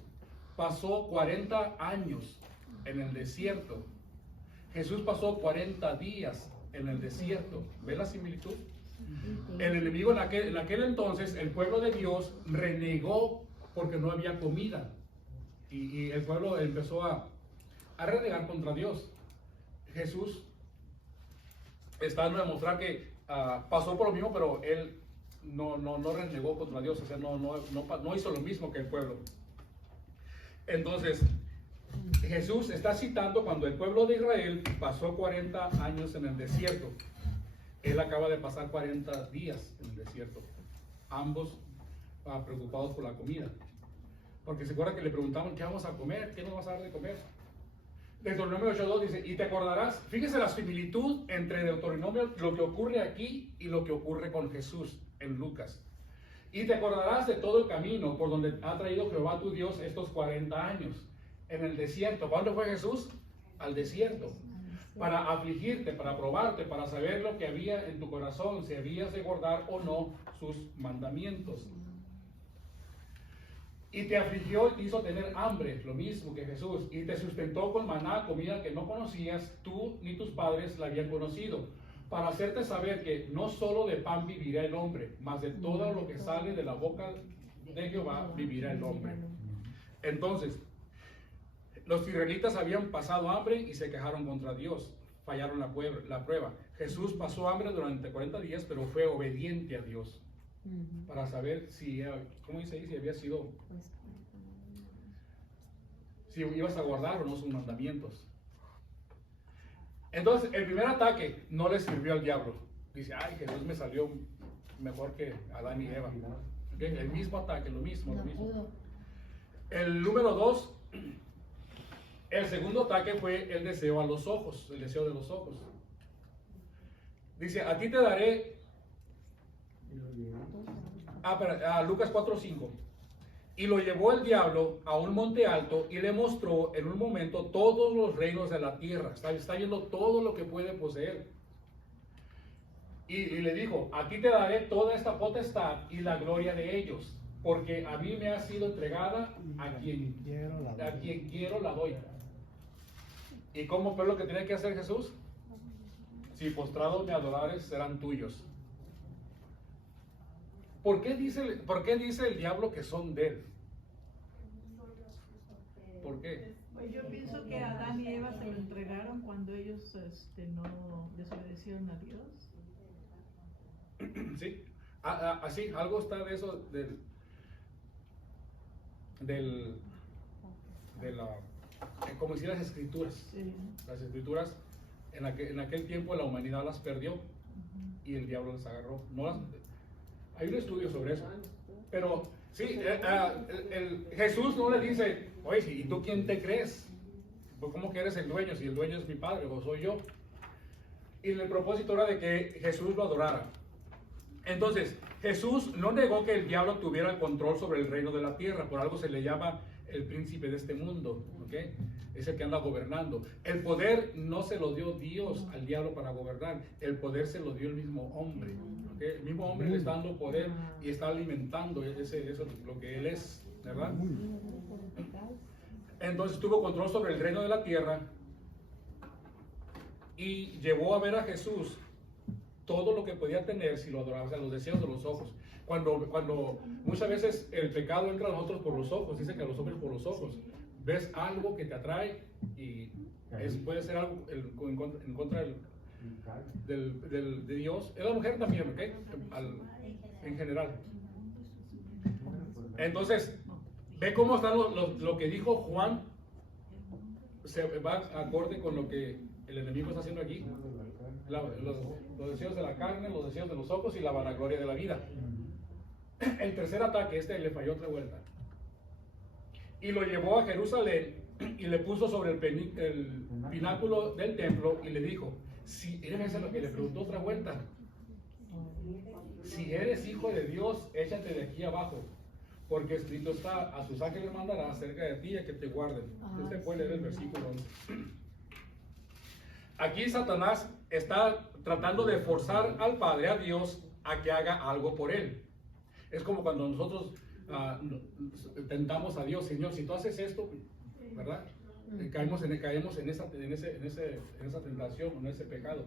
pasó 40 años en el desierto. Jesús pasó 40 días en el desierto. ¿Ve la similitud? El enemigo en aquel entonces, el pueblo de Dios renegó porque no había comida. Y el pueblo empezó a renegar contra Dios. Jesús está dando a demostrar que pasó por lo mismo, pero él no renegó contra Dios, o sea, no hizo lo mismo que el pueblo. Entonces, Jesús está citando cuando el pueblo de Israel pasó 40 años en el desierto. Él acaba de pasar 40 días en el desierto. Ambos preocupados por la comida. Porque se acuerda que le preguntaban, ¿qué vamos a comer? ¿Qué nos vas a dar de comer? Deuteronomio 8.2 dice, y te acordarás, fíjese la similitud entre Deuteronomio, lo que ocurre aquí y lo que ocurre con Jesús en Lucas. Y te acordarás de todo el camino por donde ha traído Jehová tu Dios estos 40 años en el desierto. ¿Cuándo fue Jesús? Al desierto. para afligirte, para probarte, para saber lo que había en tu corazón, si habías de guardar o no sus mandamientos. Y te afligió y te hizo tener hambre, lo mismo que Jesús, y te sustentó con maná, comida que no conocías, tú ni tus padres la habían conocido, para hacerte saber que no solo de pan vivirá el hombre, mas de todo lo que sale de la boca de Jehová vivirá el hombre. Entonces, los israelitas habían pasado hambre y se quejaron contra Dios, fallaron la prueba. Jesús pasó hambre durante 40 días, pero fue obediente a Dios para saber si, ¿cómo dice ahí? Si había sido, si ibas a guardar o no sus mandamientos. Entonces, el primer ataque no le sirvió al diablo. Dice, ay, Jesús me salió mejor que Adán y Eva. ¿Okay? El mismo ataque, lo mismo. El número 2, el segundo ataque fue el deseo a los ojos, el deseo de los ojos. Dice, a ti te daré, Lucas 4:5. Y lo llevó el diablo a un monte alto y le mostró en un momento todos los reinos de la tierra. Está viendo todo lo que puede poseer. Y le dijo, aquí te daré toda esta potestad y la gloria de ellos, porque a mí me ha sido entregada, a quien quiero la doy. ¿Y cómo fue lo que tenía que hacer Jesús? Si postrados me adorares, serán tuyos. ¿Por qué dice el diablo que son de él? ¿Por qué? Pues yo pienso que Adán y Eva se lo entregaron cuando ellos no desobedecieron a Dios. Sí, así, algo está de eso, como decía las escrituras. Sí. Las escrituras, en aquel tiempo la humanidad las perdió y el diablo las agarró. Hay un estudio sobre eso. Pero sí, Jesús no le dice, oye, ¿y tú quién te crees? Pues, ¿cómo que eres el dueño? Si el dueño es mi padre o soy yo. Y el propósito era de que Jesús lo adorara. Entonces, Jesús no negó que el diablo tuviera el control sobre el reino de la tierra. Por algo se le llama el príncipe de este mundo, ¿ok? Es el que anda gobernando. El poder no se lo dio Dios al diablo para gobernar. El poder se lo dio el mismo hombre, ¿ok? El mismo hombre le está dando poder y está alimentando eso lo que él es, ¿verdad? Entonces tuvo control sobre el reino de la tierra y llevó a ver a Jesús todo lo que podía tener si lo adoraba, o sea, los deseos de los ojos. Cuando muchas veces el pecado entra a nosotros por los ojos, dice que a los hombres por los ojos. Ves algo que te atrae y puede ser algo en contra de Dios. Es la mujer también, ¿ok? En general. Entonces, ve cómo está lo que dijo Juan, se va acorde con lo que el enemigo está haciendo aquí. Los deseos de la carne, los deseos de los ojos y la vanagloria de la vida. El tercer ataque, le falló otra vuelta. Y lo llevó a Jerusalén y le puso sobre el pináculo del templo y le dijo, eso es lo que le preguntó otra vuelta. Si eres hijo de Dios, échate de aquí abajo, porque escrito está, a sus ángeles mandará cerca de ti a que te guarden. Usted puede leer el versículo 11. Aquí Satanás está tratando de forzar al Padre, a Dios, a que haga algo por él. Es como cuando nosotros tentamos a Dios, Señor, si tú haces esto, ¿verdad? Caemos en esa tentación, en ese pecado.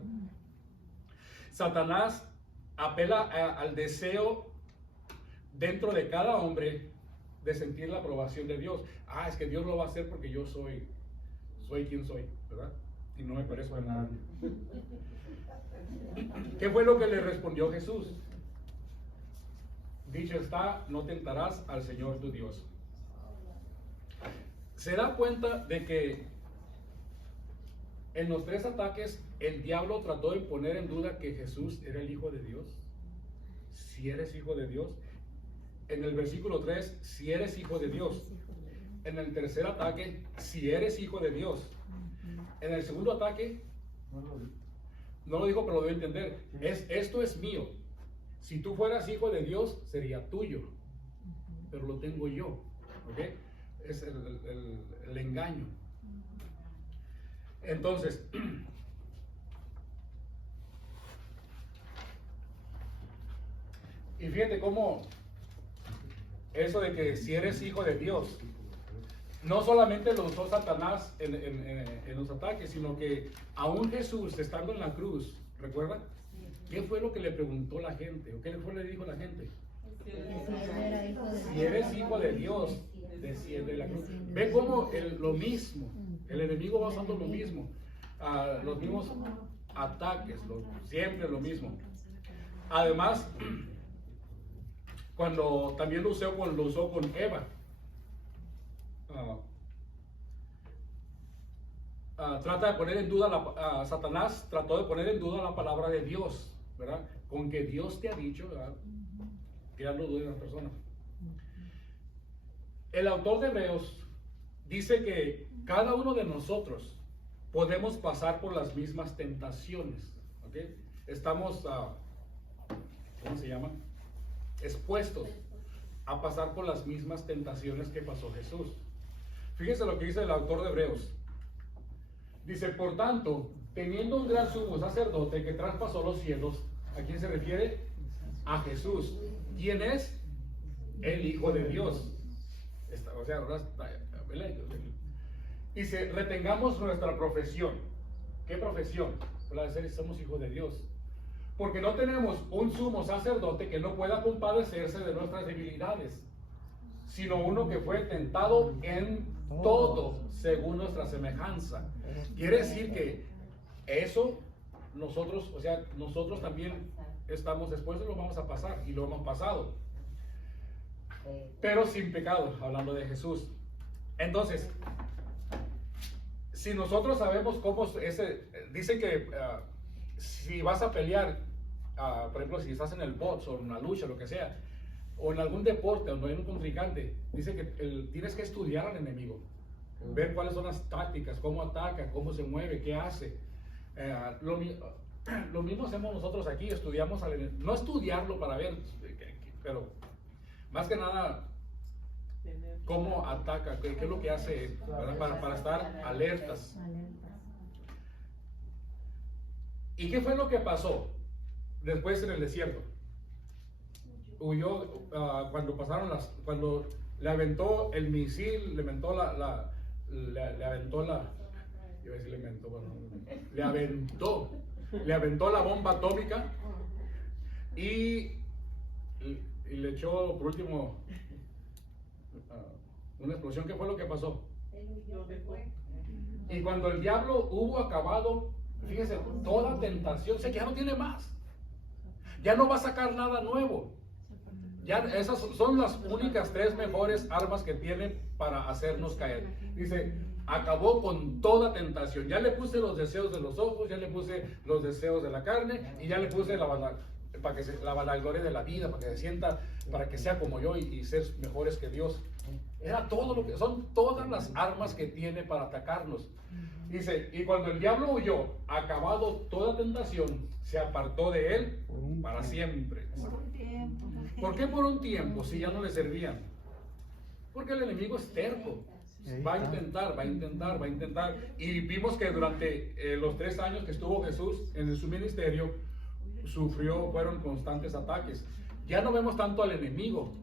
Satanás apela al deseo dentro de cada hombre de sentir la aprobación de Dios. Es que Dios lo va a hacer porque yo soy quien soy, ¿verdad? Y no me parezco a nadie. ¿Qué fue lo que le respondió Jesús? Dicho está, no tentarás al Señor tu Dios. ¿Se da cuenta de que en los tres ataques el diablo trató de poner en duda que Jesús era el Hijo de Dios? Si eres hijo de Dios. En el versículo 3, si eres hijo de Dios. En el tercer ataque, si eres hijo de Dios. En el segundo ataque, no lo dijo, pero lo dio a entender. Esto es mío. Si tú fueras hijo de Dios, sería tuyo. Pero lo tengo yo. ¿Ok? Es el engaño. Entonces, Y fíjate cómo eso de que si eres hijo de Dios, no solamente lo usó Satanás en los ataques, sino que aún Jesús, estando en la cruz, ¿recuerda? ¿Qué fue lo que le preguntó la gente? ¿O qué fue lo que le dijo la gente? Si eres hijo de Dios, desciende de la cruz. Ve cómo lo mismo, el enemigo va usando lo mismo, los mismos ataques, siempre lo mismo. Además, cuando también lo usó con Eva, trata de poner en duda, Satanás trató de poner en duda la palabra de Dios, ¿verdad? Con que Dios te ha dicho, ¿verdad? Que ya lo duda de las personas. El autor de Hebreos dice que cada uno de nosotros podemos pasar por las mismas tentaciones, ¿ok? Estamos, ¿cómo se llama? Expuestos a pasar por las mismas tentaciones que pasó Jesús. Fíjense lo que dice el autor de Hebreos. Dice, por tanto, teniendo un gran sumo sacerdote que traspasó los cielos, ¿a quién se refiere? A Jesús. ¿Quién es? El Hijo de Dios. O sea, dice, retengamos nuestra profesión. ¿Qué profesión? La de ser, somos hijos de Dios. Porque no tenemos un sumo sacerdote que no pueda compadecerse de nuestras debilidades, sino uno que fue tentado en todo según nuestra semejanza. Quiere decir que eso nosotros, o sea, nosotros también estamos expuestos, lo vamos a pasar y lo hemos pasado, pero sin pecado, hablando de Jesús. Entonces, si nosotros sabemos cómo dice que si vas a pelear, por ejemplo, si estás en el box o en una lucha, lo que sea, o en algún deporte donde hay un contrincante, dice que tienes que estudiar al enemigo, ver cuáles son las tácticas, cómo ataca, cómo se mueve, qué hace. Lo mismo hacemos nosotros aquí, estudiamos al enemigo, no estudiarlo para ver, pero más que nada cómo ataca, qué es lo que hace, para estar alertas. ¿Y qué fue lo que pasó después en el desierto? Huyó cuando cuando le aventó el misil, le aventó le aventó la bomba atómica y le echó por último una explosión. ¿Qué fue lo que pasó? Y cuando el diablo hubo acabado, fíjense, toda tentación, sé que ya no tiene más, ya no va a sacar nada nuevo. Ya esas son las únicas tres mejores armas que tiene para hacernos caer. Dice, acabó con toda tentación. Ya le puse los deseos de los ojos, ya le puse los deseos de la carne y ya le puse la vanagloria de la vida, para que se sienta, para que sea como yo y ser mejores que Dios. Era todo lo que son, todas las armas que tiene para atacarnos. Dice, y cuando el diablo huyó, acabado toda tentación, se apartó de él para siempre. ¿Por qué por un tiempo si ya no le servían? Porque el enemigo es terco. Va a intentar. Y vimos que durante los 3 años que estuvo Jesús en su ministerio, fueron constantes ataques. Ya no vemos tanto al enemigo,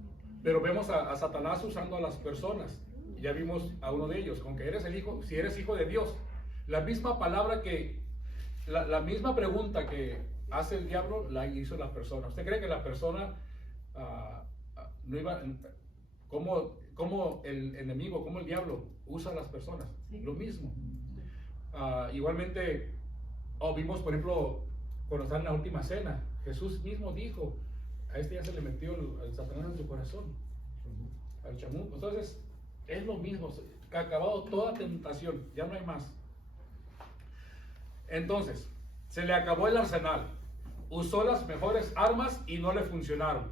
pero vemos a Satanás usando a las personas. Ya vimos a uno de ellos, con que eres el hijo, si eres hijo de Dios. La misma palabra la misma pregunta que hace el diablo, la hizo la persona. ¿Usted cree que la persona no iba, como el enemigo, como el diablo usa a las personas? Sí. Lo mismo. Igualmente, vimos, por ejemplo, cuando está en la última cena, Jesús mismo dijo, a este ya se le metió el Satanás en su corazón, al chamuco. Entonces, es lo mismo, que ha acabado toda tentación, ya no hay más. Entonces, se le acabó el arsenal, usó las mejores armas y no le funcionaron.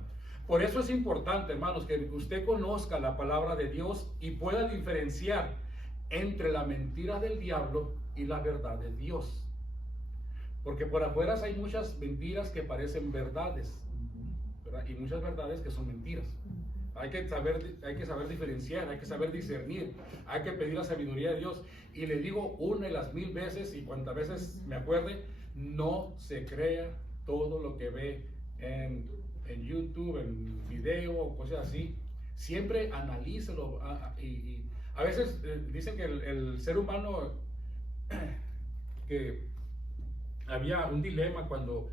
Por eso es importante, hermanos, que usted conozca la palabra de Dios y pueda diferenciar entre la mentira del diablo y la verdad de Dios. Porque por afuera hay muchas mentiras que parecen verdades, ¿verdad? Y muchas verdades que son mentiras. Hay que saber diferenciar, hay que saber discernir, hay que pedir la sabiduría de Dios. Y le digo una y las 1000 veces, y cuantas veces me acuerde, no se crea todo lo que ve en en YouTube, en video o cosas así, siempre analícelo. Y a veces dicen que el ser humano, que había un dilema cuando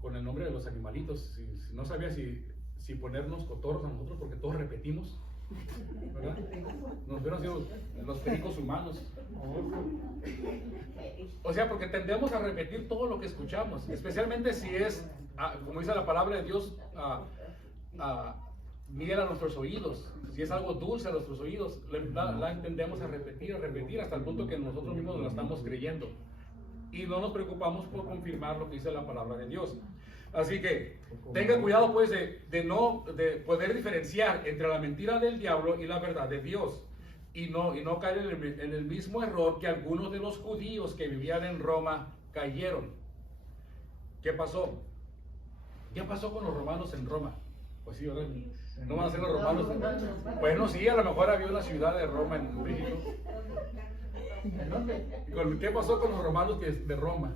con el nombre de los animalitos, no sabía si ponernos cotorros a nosotros porque todos repetimos, ¿verdad? Nos hubieran sido los pericos humanos. O sea, porque tendemos a repetir todo lo que escuchamos, especialmente si es, como dice la palabra de Dios, miel a nuestros oídos. Si es algo dulce a nuestros oídos, la tendemos a repetir hasta el punto que nosotros mismos la estamos creyendo. Y no nos preocupamos por confirmar lo que dice la palabra de Dios. Así que tenga cuidado pues de poder diferenciar entre la mentira del diablo y la verdad de Dios. Y no caer en el mismo error que algunos de los judíos que vivían en Roma cayeron. ¿Qué pasó? ¿Qué pasó con los romanos en Roma? Pues sí, ¿verdad? No van a ser los romanos. Bueno, sí, a lo mejor había una ciudad de Roma en México. ¿Qué pasó con los romanos de Roma?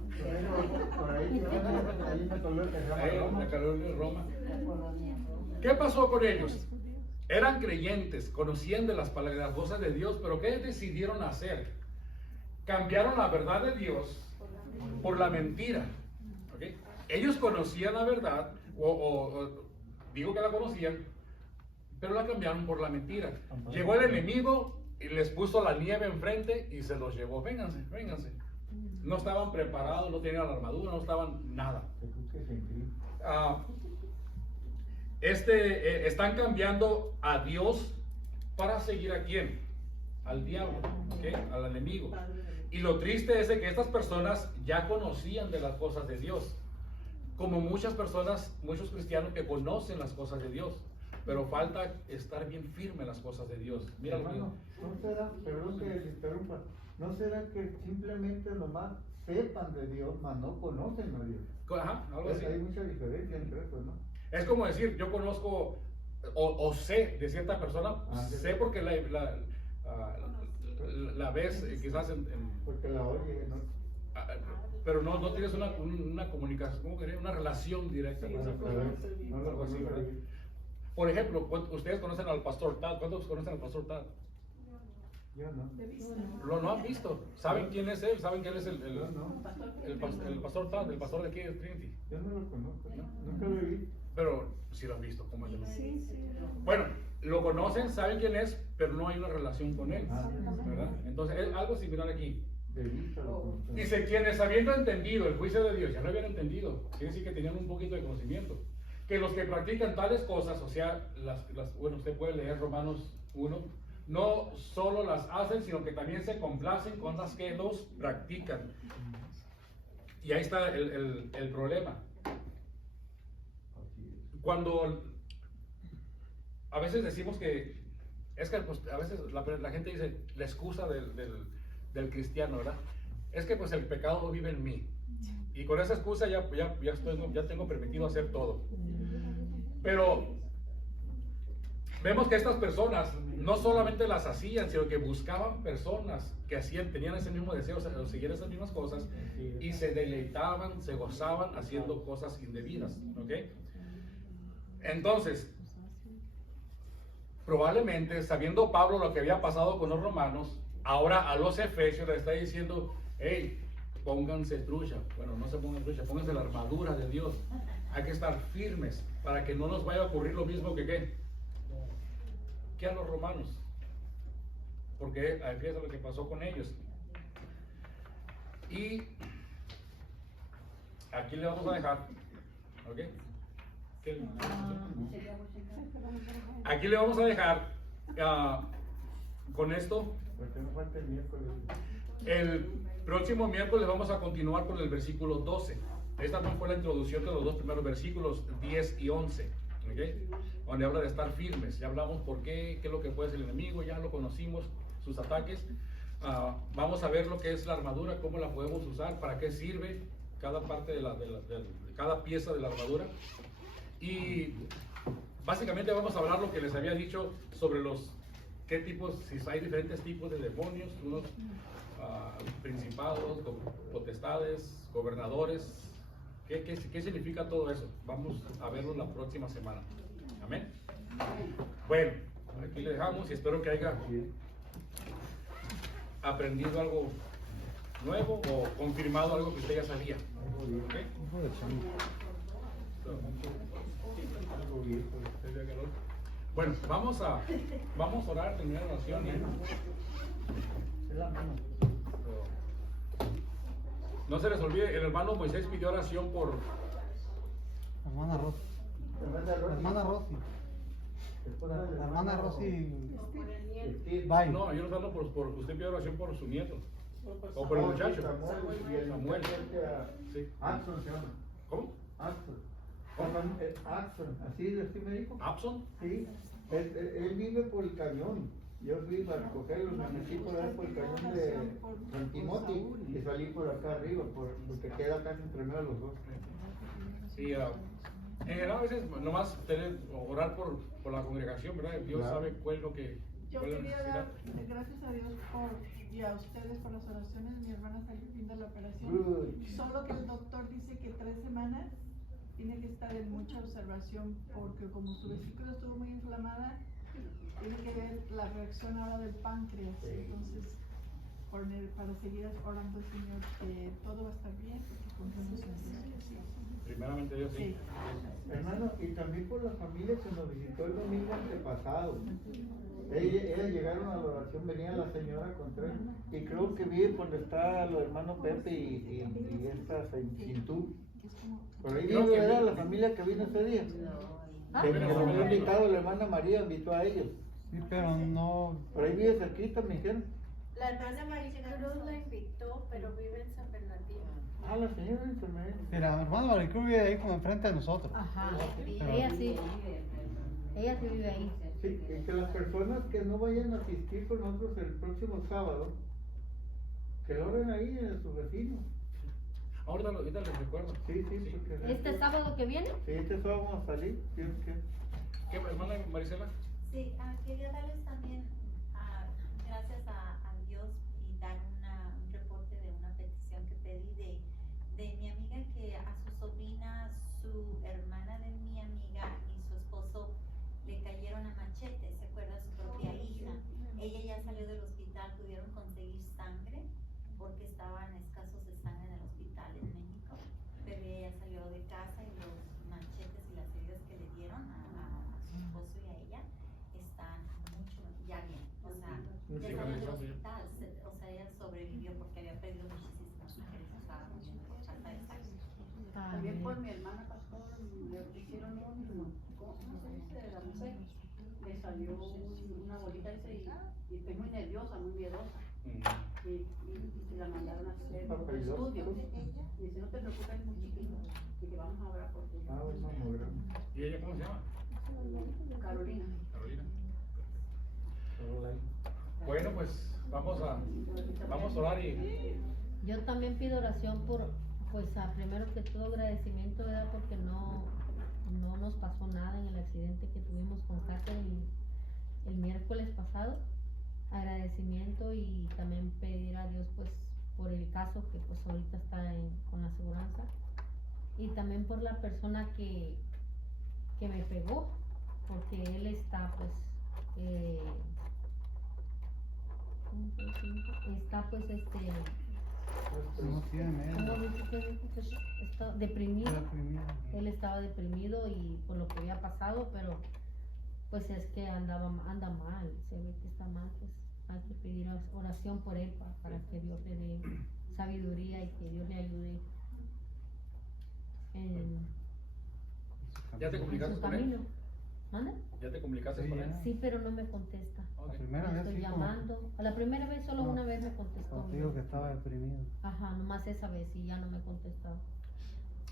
Por ahí, la colonia de Roma. ¿Qué pasó con ellos? Eran creyentes, conocían de las cosas de Dios, pero ¿qué decidieron hacer? Cambiaron la verdad de Dios por la mentira. ¿Okay? Ellos conocían la verdad, digo que la conocían, pero la cambiaron por la mentira. Llegó el enemigo y les puso la nieve enfrente y se los llevó. Vénganse, vénganse. No estaban preparados, no tenían la armadura, no estaban nada. Están cambiando a Dios para seguir a quién? Al diablo, ¿okay? Al enemigo. Y lo triste es de que estas personas ya conocían de las cosas de Dios, como muchas personas, muchos cristianos que conocen las cosas de Dios, pero falta estar bien firme en las cosas de Dios. Mira, hermano, ¿no será, perdón que les interrumpa, no será que simplemente nomás sepan de Dios, mas no conocen a Dios? Ajá, algo así. Hay mucha diferencia entre eso, ¿no? Es como decir, yo conozco o sé de cierta persona, sé porque la ves quizás porque la oye, ¿no? Pero no tienes una comunicación, ¿cómo quería? Una relación directa con esa persona. Algo así, ¿verdad? Por ejemplo, ustedes conocen al pastor Tad. ¿Cuántos conocen al pastor Tad? Yo no. Lo han visto. ¿Saben quién es él? ¿Saben quién es el pastor Tad, el pastor de aquí de Trinity? Yo no lo conozco, ¿no? Nunca lo vi. Pero sí lo han visto, ¿cómo es? Sí. Bueno, lo conocen, saben quién es, pero no hay una relación con él, ¿verdad? Entonces, es algo similar aquí. Dice, quienes habiendo entendido el juicio de Dios, ya lo habían entendido, quiere decir que tenían un poquito de conocimiento, que los que practican tales cosas, o sea, bueno, usted puede leer Romanos 1, no solo las hacen, sino que también se complacen con las que los practican. Y ahí está el problema. Cuando a veces decimos que, es que pues, a veces la gente dice, la excusa del cristiano, ¿verdad? Es que pues el pecado vive en mí. Y con esa excusa ya tengo permitido hacer todo. Pero vemos que estas personas no solamente las hacían, sino que buscaban personas que tenían ese mismo deseo, o siguieran esas mismas cosas, y se deleitaban, se gozaban haciendo cosas indebidas. ¿Ok? Entonces, probablemente, sabiendo Pablo lo que había pasado con los romanos, ahora a los efesios les está diciendo, hey, pónganse trucha. Bueno, no se pongan trucha, pónganse la armadura de Dios. Hay que estar firmes para que no nos vaya a ocurrir lo mismo que a los romanos. Porque fíjense lo que pasó con ellos. Y aquí le vamos a dejar, ¿ok? Aquí le vamos a dejar con esto. Porque no falta el miércoles. El próximo miércoles vamos a continuar con el versículo 12. Esta no fue la introducción de los dos primeros versículos, 10 y 11, ¿okay? Donde habla de estar firmes. Ya hablamos por qué es lo que puede ser el enemigo, ya lo conocimos, sus ataques. Vamos a ver lo que es la armadura, cómo la podemos usar, para qué sirve cada parte de cada pieza de la armadura. Y básicamente vamos a hablar lo que les había dicho sobre qué tipos, si hay diferentes tipos de demonios, unos principados, potestades, gobernadores, ¿Qué significa todo eso? Vamos a verlo la próxima semana. Amén. Bueno, aquí le dejamos y espero que haya aprendido algo nuevo o confirmado algo que usted ya sabía. ¿Ok? Bueno, vamos a orar, terminar la oración. No se les olvide, el hermano Moisés pidió oración por Hermana Rosy. Hermana Rosy. La hermana Rosy. Bye. No, yo no hablo por usted pidió oración por su nieto. O por el muchacho. Samuel. Sí. Axon se llama. ¿Cómo? Axon. Axon, así me dijo. ¿Abson? Sí, él vive por el cañón. Yo fui para recogerlo, me metí por ahí por el cañón de San Timothy y salí por acá arriba, por lo que queda casi entre medio de los dos. Sí, en general a veces nomás orar por la congregación, ¿verdad? Dios Claro. sabe cuál es lo que Yo cuál es la quería necesidad. dar gracias a Dios y a ustedes por las oraciones. Mi hermana salió bien de la operación. Good. Solo que el doctor dice que 3 semanas tiene que estar en mucha observación porque como su vesícula estuvo muy inflamada, tiene que ver la reacción ahora del páncreas. Entonces, para seguir orando al Señor que todo va a estar bien, porque confiamos en Dios. Primeramente Dios, sí. Sí. Hermano, y también por la familia que nos visitó el domingo antepasado. Ellas llegaron a la oración, venía la señora Contreras, y creo que vive donde está los hermanos Pepe y esta Cintú. Por ahí Creo vive, que ¿verdad? vi- La familia que vino ese día. Ah, Que nos había invitado la hermana María, invitó a ellos. Sí, pero no. Por ahí vive cerquita, me dijeron. La hermana María Cruz la invitó, pero vive en San Bernardino. Ah, la señora enfermera. Mira, hermano Maricruz vive ahí como enfrente de nosotros. Ajá, Pero- ella sí vive ahí. Sí, y que las personas que no vayan a asistir con nosotros el próximo sábado, que lo oren ahí en su vecino. Ahorita les recuerdo. Sí, porque... Este sábado que viene, Sí, este sábado vamos a salir, Dios quiere. ¿Qué, hermana Marisela? Sí, quería darles también gracias a Dios y dar un reporte de una petición que pedí de mi amiga que a su sobrina, su hermana de mi amiga y su esposo le cayeron a machete, ¿se acuerda? Su propia hija. Ella ya salió del hospital, pudieron conseguir sangre porque estaban escasos de sangre en el hospital en México, pero ella ya salió de casa y los machetes y las heridas que le dieron a su esposo y a ella están mucho ya bien, o sea, ya salió del hospital, o sea, ella sobrevivió porque había perdido muchísima sangre, estaba muriendo por falta de sangre. También por mi hermana pastor le hicieron ¿cómo se dice? La mujer le salió una bolita ese y fue muy nerviosa, muy miedosa y la mandaron a hacer un estudio. Y dice, no te preocupes, muy chiquito, y que vamos a orar por ti. Ah, un mamograma. ¿Y ella cómo se llama? Carolina. Carolina. Bueno, pues vamos a orar y yo también pido oración por, pues primero que todo agradecimiento, ¿verdad? Porque no nos pasó nada en el accidente que tuvimos con Kate el miércoles pasado. Agradecimiento y también pedir a Dios pues por el caso que pues ahorita está con la aseguranza y también por la persona que me pegó, porque él está pues ¿cómo se dice? Está pues No tiene ¿cómo medio. dice que dijo que está deprimido? Deprimido. Él estaba deprimido y por lo que había pasado, pero pues es que anda mal, se ve que está mal, pues hay que pedir oración por él para que Dios le dé sabiduría y que Dios le ayude en ¿ya te comunicaste su con él? camino. ¿Manda? ¿Ya te comunicaste Sí, con ya. él? Sí, pero no me contesta. Ok. La primera Le vez estoy sí como- llamando. A la primera vez solo No. una vez me contestó. como te digo que estaba deprimido. Ajá, nomás esa vez y ya no me contestó.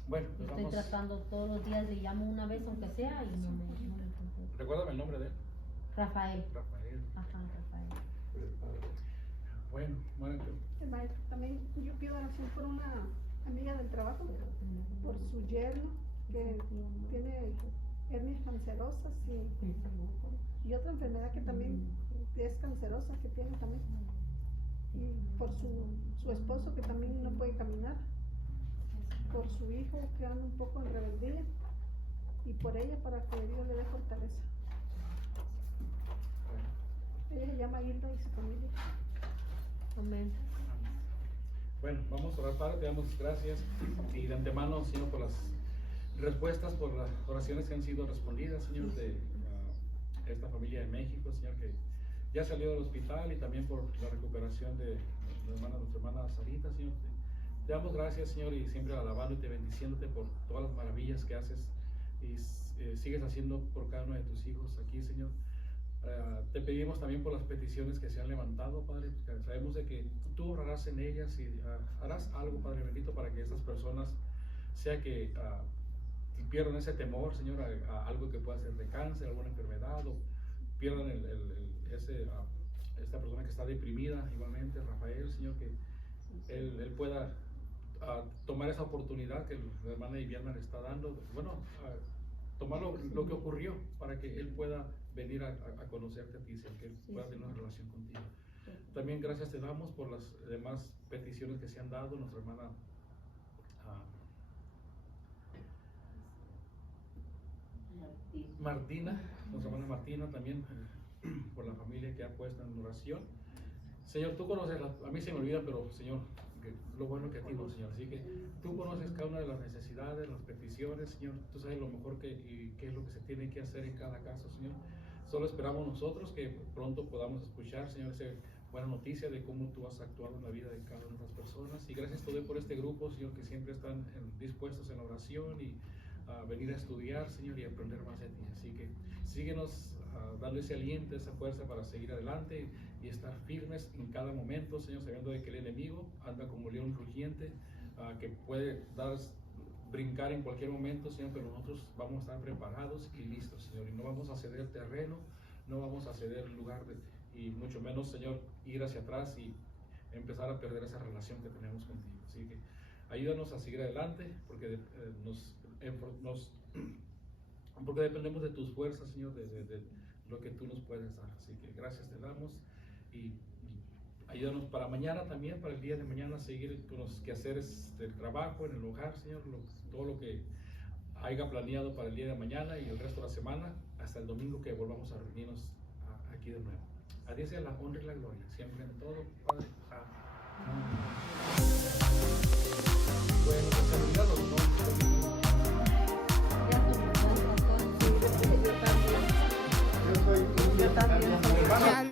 Bueno, pues Estoy vamos. tratando todos los días, le llamo una vez aunque sea y no me contesta. Recuérdame el nombre de él. Rafael. Rafael. Ajá, Rafael. Bueno, Maestro, también yo pido oración por una amiga del trabajo, por su yerno que tiene hernias cancerosas y otra enfermedad que también es cancerosa que tiene también. Y por su esposo que también no puede caminar. por su hijo que anda un poco en rebeldía y por ella para que Dios le dé fortaleza. Ella se llama Hilda y su familia. Amén. Bueno, vamos a orar, Padre, te damos gracias y de antemano, Señor, por las respuestas, por las oraciones que han sido respondidas, Señor, de esta familia de México, Señor, que ya salió del hospital, y también por la recuperación de nuestra hermana Sarita, Señor. Te damos gracias, Señor, y siempre alabándote, bendiciéndote por todas las maravillas que haces y sigues haciendo por cada uno de tus hijos aquí, Señor. Te pedimos también por las peticiones que se han levantado, Padre, porque sabemos de que tú obrarás en ellas y harás algo, Padre bendito, para que estas personas, sea que pierdan ese temor, Señor, a algo que pueda ser de cáncer, alguna enfermedad, o pierdan esta persona que está deprimida, igualmente, Rafael, Señor, que él pueda tomar esa oportunidad que la hermana Viviana le está dando, bueno, tomar lo que ocurrió para que él pueda venir a conocerte a ti, Señor, que él pueda tener una relación contigo. También gracias te damos por las demás peticiones que se han dado, nuestra hermana Martina, nuestra hermana Martina también, por la familia que ha puesto en oración. Señor, tú conoces, a mí se me olvida, pero Señor, lo bueno que a ti no, Señor. Así que tú conoces cada una de las necesidades, las peticiones, Señor. Tú sabes lo mejor y qué es lo que se tiene que hacer en cada caso, Señor. Solo esperamos nosotros que pronto podamos escuchar, Señor, esa buena noticia de cómo tú has actuado en la vida de cada una de las personas. Y gracias te doy por este grupo, Señor, que siempre están dispuestos en oración y venir a estudiar, Señor, y aprender más de ti. Así que síguenos dando ese aliento, esa fuerza para seguir adelante y estar firmes en cada momento, Señor, sabiendo de que el enemigo anda como león rugiente, que puede brincar en cualquier momento, Señor, pero nosotros vamos a estar preparados y listos, Señor, y no vamos a ceder terreno, no vamos a ceder lugar, y mucho menos, Señor, ir hacia atrás y empezar a perder esa relación que tenemos contigo. Así que ayúdanos a seguir adelante, porque porque dependemos de tus fuerzas, Señor, de lo que tú nos puedes dar. Así que gracias te damos y ayúdanos para mañana también, para el día de mañana, seguir con los quehaceres del trabajo, en el hogar, Señor, todo lo que haya planeado para el día de mañana y el resto de la semana, hasta el domingo que volvamos a reunirnos aquí de nuevo. A Dios sea la honra y la gloria, siempre en todo, Padre. Amén. Bueno, pues terminados, ¿no? Yo también. Yo soy Yo también. Hermano,